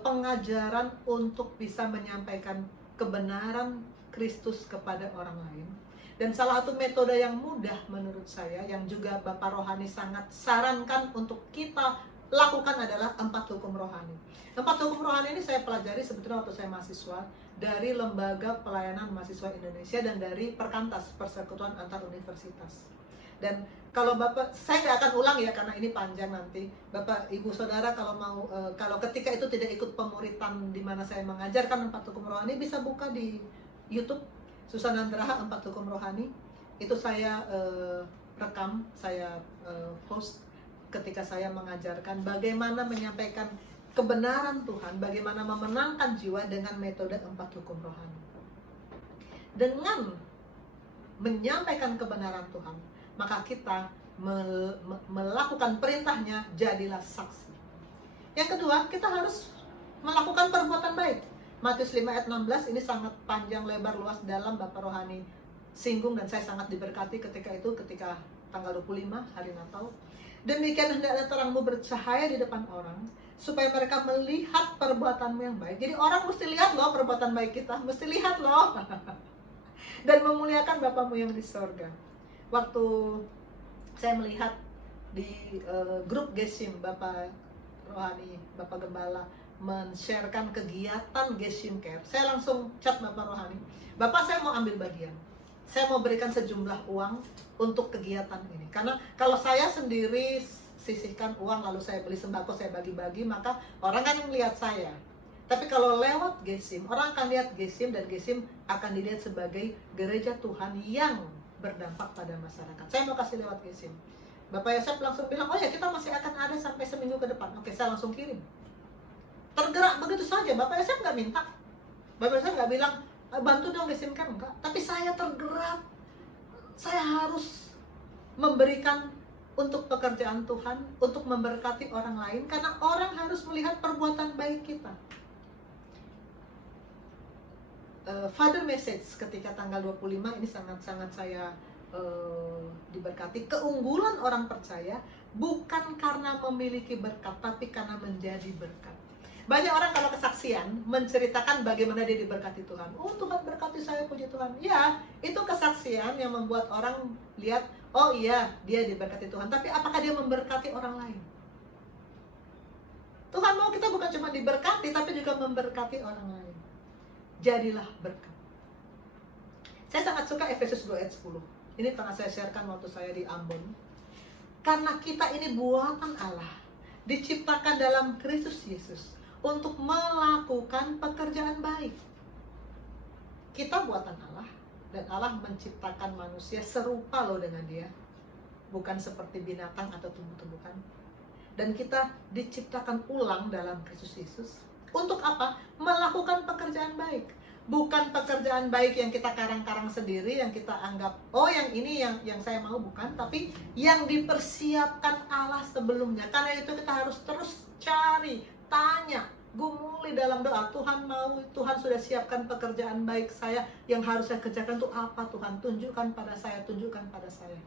pengajaran untuk bisa menyampaikan kebenaran Kristus kepada orang lain. Dan salah satu metode yang mudah menurut saya, yang juga Bapak Rohani sangat sarankan untuk kita lakukan adalah 4 hukum rohani. 4 hukum rohani ini saya pelajari sebetulnya waktu saya mahasiswa dari Lembaga Pelayanan Mahasiswa Indonesia dan dari Perkantas, Persekutuan Antar Universitas. Dan kalau Bapak, saya nggak akan ulang ya karena ini panjang nanti. Bapak, Ibu, Saudara kalau mau, kalau ketika itu tidak ikut pemuritan di mana saya mengajarkan 4 hukum rohani, bisa buka di YouTube Susana Andraha 4 hukum rohani. Itu saya rekam, saya host ketika saya mengajarkan bagaimana menyampaikan kebenaran Tuhan, bagaimana memenangkan jiwa dengan metode 4 hukum rohani. Dengan menyampaikan kebenaran Tuhan, maka kita melakukan perintahnya, jadilah saksi. Yang kedua, kita harus melakukan perbuatan baik. Matius 5 ayat 16 ini sangat panjang lebar luas dalam Bapak Rohani singgung, dan saya sangat diberkati ketika tanggal 25 hari Natal. Demikian hendaklah terangmu bercahaya di depan orang, supaya mereka melihat perbuatanmu yang baik. Jadi orang mesti lihat loh perbuatan baik kita, mesti lihat loh. Dan memuliakan Bapamu yang di sorga. Waktu saya melihat di grup Gesim, Bapak Rohani, Bapak Gembala men-sharekan kegiatan Gesim Care, saya langsung chat Bapak Rohani, Bapak, saya mau ambil bagian, saya mau berikan sejumlah uang untuk kegiatan ini. Karena kalau saya sendiri sisihkan uang lalu saya beli sembako, saya bagi-bagi, maka orang kan melihat saya. Tapi kalau lewat Gesim, orang akan lihat Gesim, dan Gesim akan dilihat sebagai gereja Tuhan yang berdampak pada masyarakat. Saya mau kasih lewat Gesim. Bapak Yosef langsung bilang, oh ya, kita masih akan ada sampai seminggu ke depan. Oke, saya langsung kirim. Tergerak begitu saja. Bapak Yosef nggak minta. Bapak Yosef nggak bilang, bantu dong Gesim kan, enggak. Tapi saya tergerak. Saya harus memberikan untuk pekerjaan Tuhan, untuk memberkati orang lain, karena orang harus melihat perbuatan baik kita. Father Message ketika tanggal 25 ini sangat-sangat saya diberkati. Keunggulan orang percaya bukan karena memiliki berkat, tapi karena menjadi berkat. Banyak orang kalau kesaksian menceritakan bagaimana dia diberkati Tuhan. Oh, Tuhan berkati saya, puji Tuhan. Ya, itu kesaksian yang membuat orang lihat, oh iya, dia diberkati Tuhan. Tapi apakah dia memberkati orang lain? Tuhan mau kita bukan cuma diberkati, tapi juga memberkati orang lain. Jadilah berkat. Saya sangat suka Efesus 2 ayat 10. Ini pernah saya sharekan waktu saya di Ambon. Karena kita ini buatan Allah, diciptakan dalam Kristus Yesus untuk melakukan pekerjaan baik. Kita buatan Allah, dan Allah menciptakan manusia serupa loh dengan dia, bukan seperti binatang atau tumbuh-tumbuhan. Dan kita diciptakan ulang dalam Kristus Yesus. Untuk apa? Melakukan pekerjaan baik. Bukan pekerjaan baik yang kita karang-karang sendiri, yang kita anggap, oh yang ini yang saya mau, bukan. Tapi yang dipersiapkan Allah sebelumnya. Karena itu kita harus terus cari, tanya, gumuli dalam doa. Tuhan mau, Tuhan sudah siapkan pekerjaan baik saya, yang harus saya kerjakan itu apa Tuhan? Tunjukkan pada saya, tunjukkan pada saya.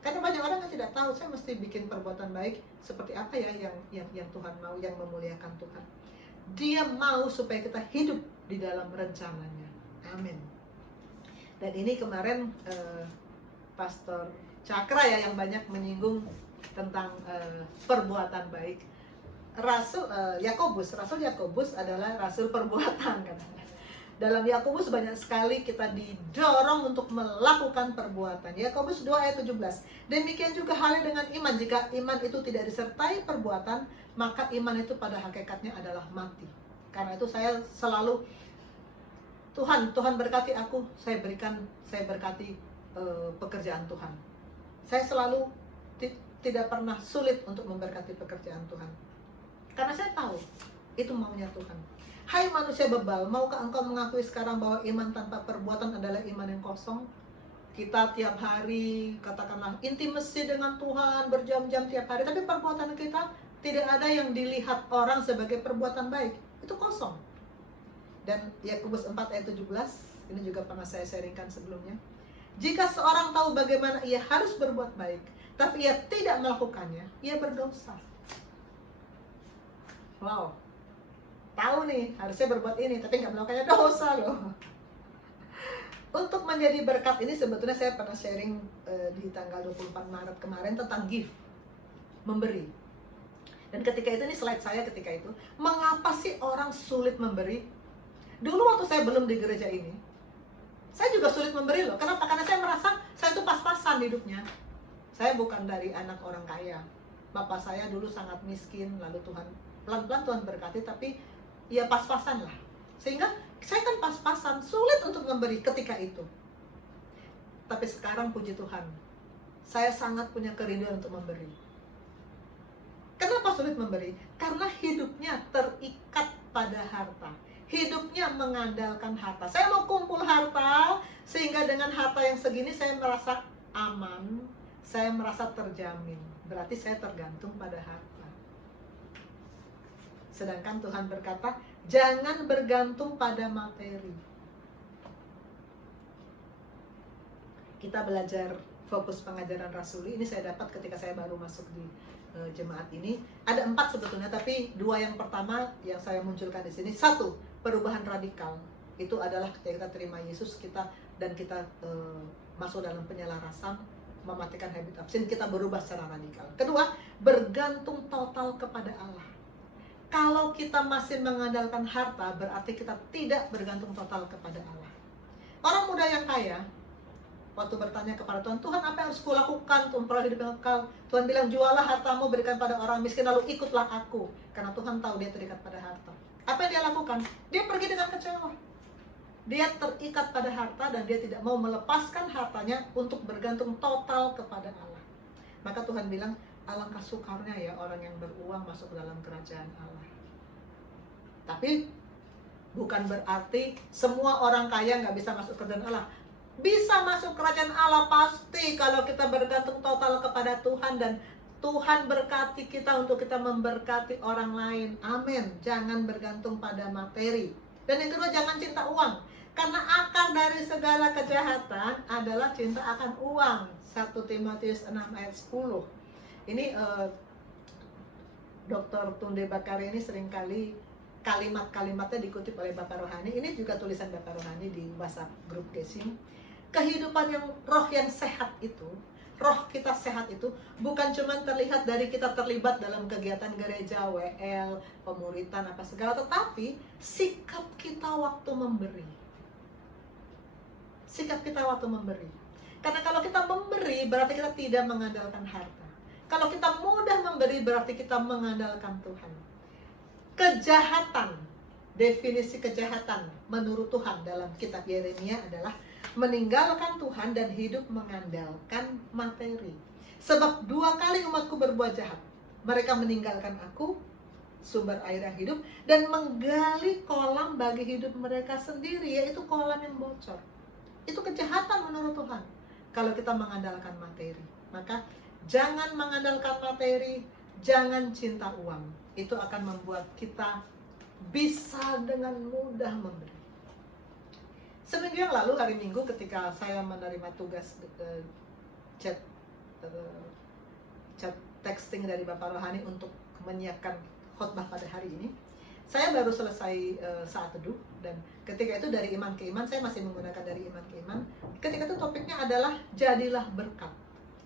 Karena banyak orang yang tidak tahu, saya mesti bikin perbuatan baik seperti apa ya yang Tuhan mau, yang memuliakan Tuhan. Dia mau supaya kita hidup di dalam rencananya. Amin. Dan ini kemarin Pastor Cakra ya yang banyak menyinggung tentang perbuatan baik. Rasul Yakobus adalah rasul perbuatan katanya. Dalam Yakobus banyak sekali kita didorong untuk melakukan perbuatan. Yakobus 2 ayat 17. Demikian juga halnya dengan iman. Jika iman itu tidak disertai perbuatan, maka iman itu pada hakikatnya adalah mati. Karena itu saya selalu, Tuhan berkati aku, saya berkati pekerjaan Tuhan. Saya selalu tidak pernah sulit untuk memberkati pekerjaan Tuhan. Karena saya tahu Itu maunya Tuhan. Hai manusia bebal, maukah engkau mengakui sekarang bahwa iman tanpa perbuatan adalah iman yang kosong? Kita tiap hari, katakanlah, intimasi dengan Tuhan, berjam-jam tiap hari, tapi perbuatan kita tidak ada yang dilihat orang sebagai perbuatan baik. Itu kosong. Dan Yakobus 4 ayat 17, ini juga pernah saya sharingkan sebelumnya. Jika seorang tahu bagaimana ia harus berbuat baik, tapi ia tidak melakukannya, ia berdosa. Wow. Tahu nih, harusnya berbuat ini, tapi nggak melakukannya, dosa loh. Untuk menjadi berkat ini sebetulnya saya pernah sharing di tanggal 24 Maret kemarin tentang give, memberi. Dan ketika itu, ini slide saya ketika itu, mengapa sih orang sulit memberi? Dulu waktu saya belum di gereja ini, saya juga sulit memberi loh. Kenapa? Karena saya merasa saya itu pas-pasan hidupnya. Saya bukan dari anak orang kaya. Bapak saya dulu sangat miskin, lalu Tuhan pelan-pelan Tuhan berkati, tapi ya pas-pasan lah. Sehingga saya kan pas-pasan, sulit untuk memberi ketika itu. Tapi sekarang puji Tuhan, saya sangat punya kerinduan untuk memberi. Kenapa sulit memberi? Karena hidupnya terikat pada harta. Hidupnya mengandalkan harta. Saya mau kumpul harta, sehingga dengan harta yang segini saya merasa aman, saya merasa terjamin. Berarti saya tergantung pada harta. Sedangkan Tuhan berkata, jangan bergantung pada materi. Kita belajar fokus pengajaran rasuli. Ini saya dapat ketika saya baru masuk di jemaat ini. Ada 4 sebetulnya, tapi 2 yang pertama yang saya munculkan di sini. 1, perubahan radikal. Itu adalah ketika kita terima Yesus, kita masuk dalam penyelarasan, mematikan habit of sin, kita berubah secara radikal. Kedua, bergantung total kepada Allah. Kalau kita masih mengandalkan harta, berarti kita tidak bergantung total kepada Allah. Orang muda yang kaya, waktu bertanya kepada Tuhan, Tuhan apa yang harus kulakukan untuk memperoleh hidup yang kekal? Tuhan bilang, jualah hartamu, berikan pada orang miskin, lalu ikutlah aku. Karena Tuhan tahu dia terikat pada harta. Apa yang dia lakukan? Dia pergi dengan kecewa. Dia terikat pada harta dan dia tidak mau melepaskan hartanya untuk bergantung total kepada Allah. Maka Tuhan bilang, alangkah sukarnya ya orang yang beruang masuk dalam kerajaan Allah. Tapi bukan berarti semua orang kaya nggak bisa masuk kerajaan Allah. Bisa masuk kerajaan Allah pasti kalau kita bergantung total kepada Tuhan dan Tuhan berkati kita untuk kita memberkati orang lain. Amin. Jangan bergantung pada materi. Dan yang kedua, jangan cinta uang. Karena akar dari segala kejahatan adalah cinta akan uang. 1 Timotius 6 ayat 10. Ini Dr. Tunde Bakari ini seringkali kalimat-kalimatnya dikutip oleh Bapak Rohani. Ini juga tulisan Bapak Rohani di WhatsApp grup Gesing. Kehidupan yang roh yang sehat itu, roh kita sehat itu bukan cuma terlihat dari kita terlibat dalam kegiatan gereja, WL, pemuritan apa segala, tetapi sikap kita waktu memberi. Sikap kita waktu memberi. Karena kalau kita memberi berarti kita tidak mengandalkan harta. Kalau kita mudah memberi berarti kita mengandalkan Tuhan. Kejahatan, definisi kejahatan menurut Tuhan dalam kitab Yeremia adalah meninggalkan Tuhan dan hidup mengandalkan materi. Sebab 2 kali umatku berbuat jahat. Mereka meninggalkan aku, sumber air yang hidup, dan menggali kolam bagi hidup mereka sendiri, yaitu kolam yang bocor. Itu kejahatan menurut Tuhan. Kalau kita mengandalkan materi, maka jangan mengandalkan materi, jangan cinta uang. Itu akan membuat kita bisa dengan mudah memberi. Seminggu yang lalu, hari Minggu, ketika saya menerima tugas chat texting dari Bapak Rohani untuk menyiapkan khotbah pada hari ini, saya baru selesai saat teduh, dan ketika itu dari iman ke iman, saya masih menggunakan dari iman ke iman. Ketika itu topiknya adalah jadilah berkat.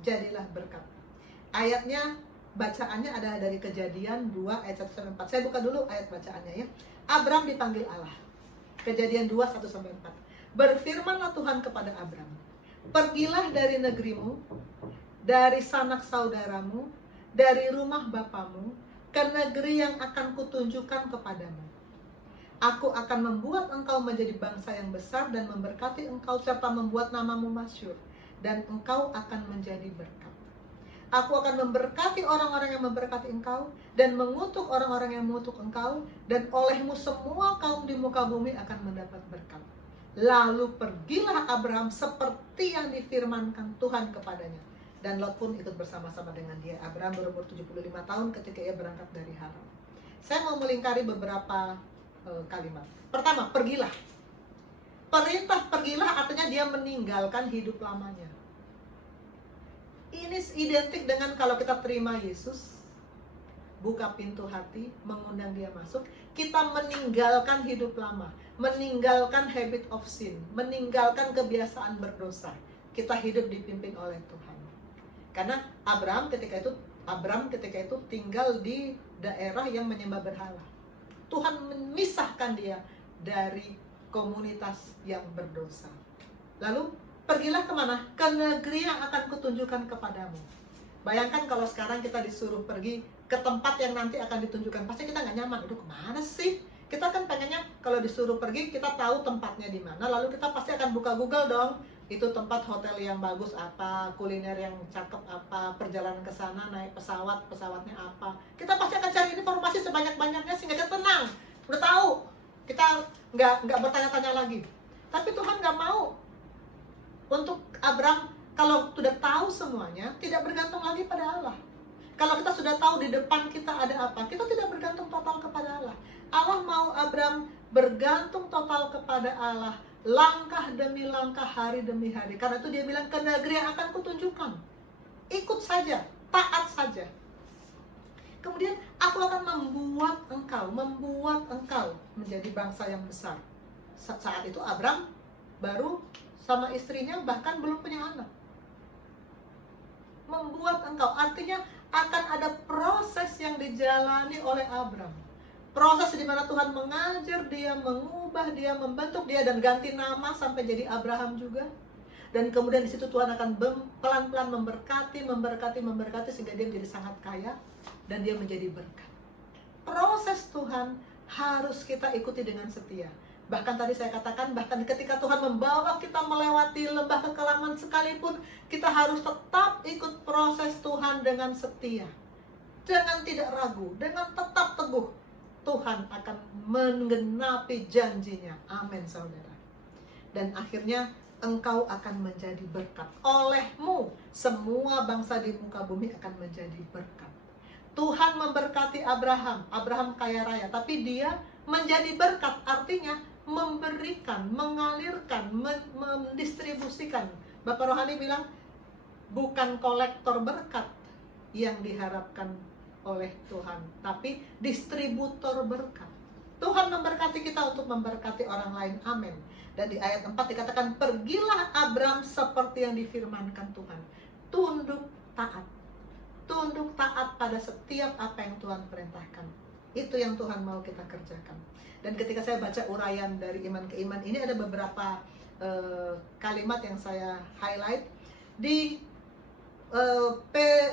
Jadilah berkat. Ayatnya, bacaannya ada dari Kejadian 2 ayat 1-4. Saya buka dulu ayat bacaannya ya. Abram dipanggil Allah. Kejadian 2 1-4. Berfirmanlah Tuhan kepada Abram, pergilah dari negerimu, dari sanak saudaramu, dari rumah bapamu, ke negeri yang akan kutunjukkan kepadamu. Aku akan membuat engkau menjadi bangsa yang besar dan memberkati engkau serta membuat namamu masyhur, dan engkau akan menjadi berkat. Aku akan memberkati orang-orang yang memberkati engkau, dan mengutuk orang-orang yang mengutuk engkau, dan olehmu semua kaum di muka bumi akan mendapat berkat. Lalu pergilah Abraham seperti yang difirmankan Tuhan kepadanya, dan Lot pun ikut bersama-sama dengan dia. Abraham berumur 75 tahun ketika ia berangkat dari Haran. Saya mau melingkari beberapa kalimat. Pertama, pergilah. Perintah pergilah artinya dia meninggalkan hidup lamanya. Ini identik dengan kalau kita terima Yesus, buka pintu hati, mengundang dia masuk, kita meninggalkan hidup lama, meninggalkan habit of sin, meninggalkan kebiasaan berdosa. Kita hidup dipimpin oleh Tuhan. Karena Abraham ketika itu tinggal di daerah yang menyembah berhala. Tuhan memisahkan dia dari komunitas yang berdosa. Lalu pergilah kemana? Ke negeri yang akan kutunjukkan kepadamu. Bayangkan kalau sekarang kita disuruh pergi ke tempat yang nanti akan ditunjukkan, pasti kita nggak nyaman. Aduh, kemana sih? Kita kan pengennya kalau disuruh pergi, kita tahu tempatnya di mana. Lalu kita pasti akan buka Google dong. Itu tempat hotel yang bagus apa, kuliner yang cakep apa, perjalanan ke sana naik pesawat, pesawatnya apa. Kita pasti akan cari informasi sebanyak-banyaknya sehingga kita tenang. Udah tahu. Kita nggak bertanya-tanya lagi. Tapi Tuhan nggak mau. Untuk Abraham, kalau sudah tahu semuanya, tidak bergantung lagi pada Allah. Kalau kita sudah tahu di depan kita ada apa, kita tidak bergantung total kepada Allah. Allah mau Abraham bergantung total kepada Allah, langkah demi langkah, hari demi hari. Karena itu dia bilang, ke negeri yang akan kutunjukkan. Ikut saja, taat saja. Kemudian, aku akan membuat engkau menjadi bangsa yang besar. Saat itu Abraham baru sama istrinya bahkan belum punya anak. Membuat engkau, artinya akan ada proses yang dijalani oleh Abraham. Proses di mana Tuhan mengajar dia, mengubah dia, membentuk dia, dan ganti nama sampai jadi Abraham juga. Dan kemudian di situ Tuhan akan pelan-pelan memberkati sehingga dia menjadi sangat kaya dan dia menjadi berkat. Proses Tuhan harus kita ikuti dengan setia. Bahkan tadi saya katakan, bahkan ketika Tuhan membawa kita melewati lembah kekelaman sekalipun, kita harus tetap ikut proses Tuhan dengan setia. Dengan tidak ragu, dengan tetap teguh. Tuhan akan menggenapi janjinya. Amin, saudara. Dan akhirnya engkau akan menjadi berkat. Olehmu, semua bangsa di muka bumi akan menjadi berkat. Tuhan memberkati Abraham. Abraham kaya raya, tapi dia menjadi berkat, artinya memberikan, mengalirkan, mendistribusikan. Bapak Rohani bilang, bukan kolektor berkat yang diharapkan oleh Tuhan, tapi distributor berkat. Tuhan memberkati kita untuk memberkati orang lain. Amin. Dan di ayat 4 dikatakan, pergilah Abraham seperti yang difirmankan Tuhan. Tunduk taat. Tunduk taat pada setiap apa yang Tuhan perintahkan. Itu yang Tuhan mau kita kerjakan. Dan ketika saya baca uraian dari iman ke iman, ini ada beberapa kalimat yang saya highlight. Di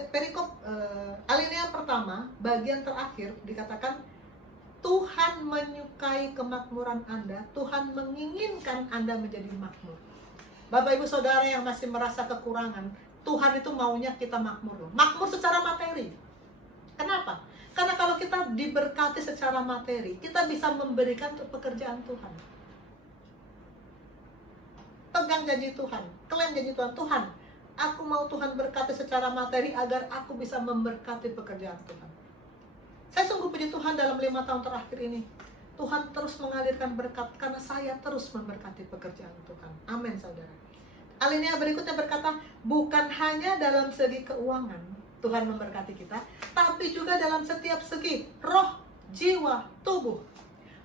perikop alinea pertama, bagian terakhir dikatakan, Tuhan menyukai kemakmuran Anda, Tuhan menginginkan Anda menjadi makmur. Bapak Ibu Saudara yang masih merasa kekurangan, Tuhan itu maunya kita makmur. Makmur secara materi. Kenapa? Karena kalau kita diberkati secara materi, kita bisa memberikan untuk pekerjaan Tuhan. Pegang janji Tuhan, klaim janji Tuhan. Tuhan, aku mau Tuhan berkati secara materi agar aku bisa memberkati pekerjaan Tuhan. Saya sungguh puji Tuhan dalam 5 tahun terakhir ini. Tuhan terus mengalirkan berkat karena saya terus memberkati pekerjaan Tuhan. Amin, saudara. Alinea berikutnya berkata, bukan hanya dalam segi keuangan Tuhan memberkati kita, tapi juga dalam setiap segi, roh, jiwa, tubuh.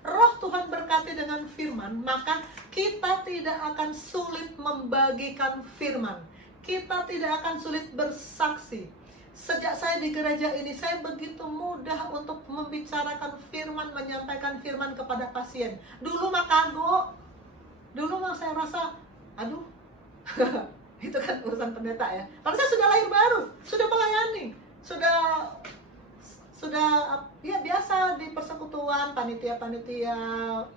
Roh Tuhan berkati dengan firman, maka kita tidak akan sulit membagikan firman. Kita tidak akan sulit bersaksi. Sejak saya di gereja ini, saya begitu mudah untuk membicarakan firman, menyampaikan firman kepada pasien. Dulu mah kagok. Dulu mah saya rasa, aduh, itu kan urusan pendeta ya. Karena saya sudah lahir baru, sudah melayani, sudah ya biasa di persekutuan, panitia-panitia,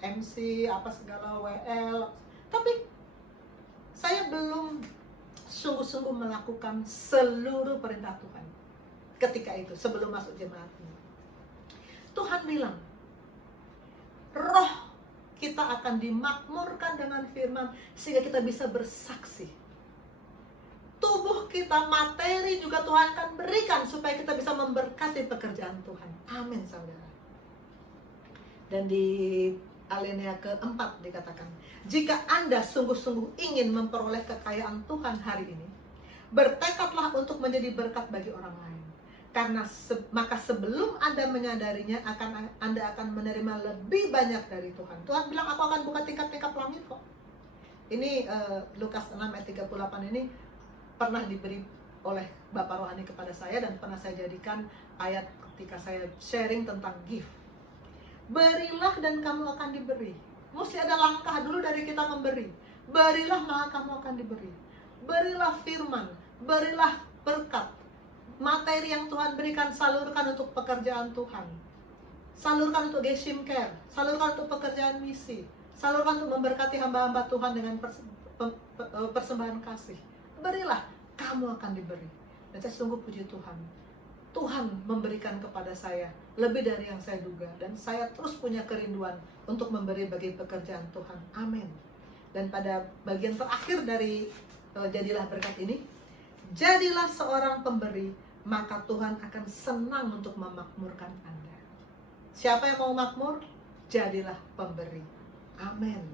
MC, apa segala WL. Tapi saya belum sungguh-sungguh melakukan seluruh perintah Tuhan. Ketika itu, sebelum masuk jemaat ini, Tuhan bilang, roh kita akan dimakmurkan dengan firman, sehingga kita bisa bersaksi. Tubuh kita, materi juga Tuhan akan berikan, supaya kita bisa memberkati pekerjaan Tuhan. Amin, saudara. Dan di alinea keempat dikatakan, jika Anda sungguh-sungguh ingin memperoleh kekayaan Tuhan hari ini, bertekadlah untuk menjadi berkat bagi orang lain. Karena maka sebelum Anda menyadarinya, Anda akan menerima lebih banyak dari Tuhan. Tuhan bilang, aku akan buka tingkat-tingkat langit kok. Ini Lukas 6 ayat 38 ini pernah diberi oleh Bapak Rohani kepada saya, dan pernah saya jadikan ayat ketika saya sharing tentang give. Berilah dan kamu akan diberi. Mesti ada langkah dulu dari kita memberi. Berilah maka kamu akan diberi. Berilah firman, berilah berkat. Materi yang Tuhan berikan, salurkan untuk pekerjaan Tuhan. Salurkan untuk Geshem Care, salurkan untuk pekerjaan misi, salurkan untuk memberkati hamba-hamba Tuhan dengan persembahan kasih. Berilah, kamu akan diberi. Dan saya sungguh puji Tuhan. Tuhan memberikan kepada saya lebih dari yang saya duga, dan saya terus punya kerinduan untuk memberi bagi pekerjaan Tuhan. Amin. Dan pada bagian terakhir dari jadilah berkat ini, jadilah seorang pemberi, maka Tuhan akan senang untuk memakmurkan Anda. Siapa yang mau makmur? Jadilah pemberi. Amin.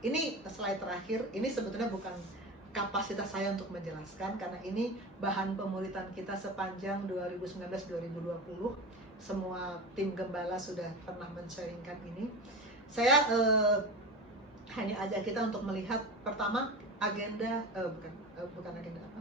Ini slide terakhir, ini sebetulnya bukan kapasitas saya untuk menjelaskan, karena ini bahan pemuritan kita sepanjang 2019-2020. Semua tim gembala sudah pernah men-sharingkan ini. Saya hanya ajak kita untuk melihat pertama agenda, bukan agenda apa?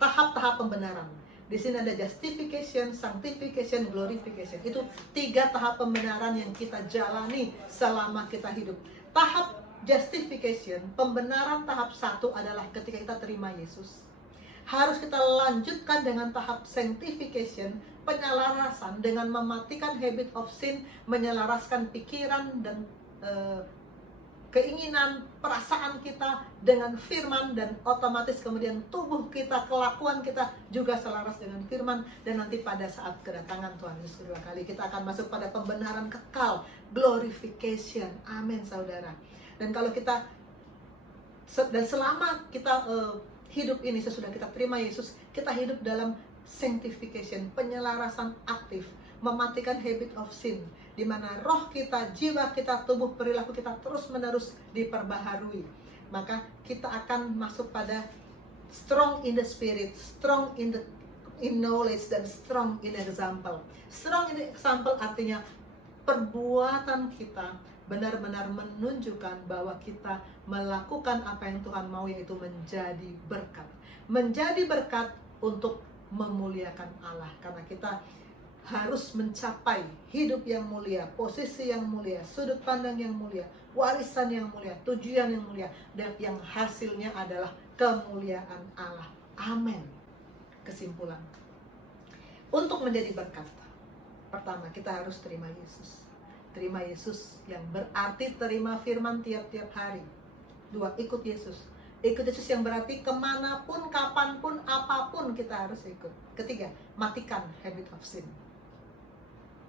Tahap-tahap pembenaran. Di sini ada justification, sanctification, glorification. Itu 3 tahap pembenaran yang kita jalani selama kita hidup. Tahap justification, pembenaran tahap 1 adalah ketika kita terima Yesus. Harus kita lanjutkan dengan tahap sanctification, penyelarasan dengan mematikan habit of sin, menyelaraskan pikiran dan keinginan, perasaan kita dengan firman, dan otomatis kemudian tubuh kita, kelakuan kita juga selaras dengan firman. Dan nanti pada saat kedatangan Tuhan Yesus kedua kali, kita akan masuk pada pembenaran kekal, glorification. Amin, saudara. Dan kalau kita, dan selama kita hidup ini sesudah kita terima Yesus, kita hidup dalam sanctification, penyelarasan aktif, mematikan habit of sin, di mana roh kita, jiwa kita, tubuh, perilaku kita terus-menerus diperbaharui. Maka kita akan masuk pada strong in the spirit, strong in knowledge, dan strong in example. Strong in example artinya perbuatan kita benar-benar menunjukkan bahwa kita melakukan apa yang Tuhan mau, yaitu menjadi berkat. Menjadi berkat untuk memuliakan Allah, karena kita harus mencapai hidup yang mulia, posisi yang mulia, sudut pandang yang mulia, warisan yang mulia, tujuan yang mulia, dan yang hasilnya adalah kemuliaan Allah. Amin. Kesimpulan, untuk menjadi berkat, pertama kita harus terima Yesus. Terima Yesus yang berarti terima firman tiap-tiap hari. 2, ikut Yesus. Ikut Yesus yang berarti kemanapun, kapanpun, apapun kita harus ikut. 3, matikan habit of sin.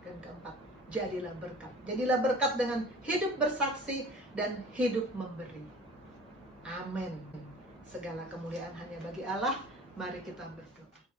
Dan 4, jadilah berkat. Jadilah berkat dengan hidup bersaksi dan hidup memberi. Amin. Segala kemuliaan hanya bagi Allah. Mari kita berkat.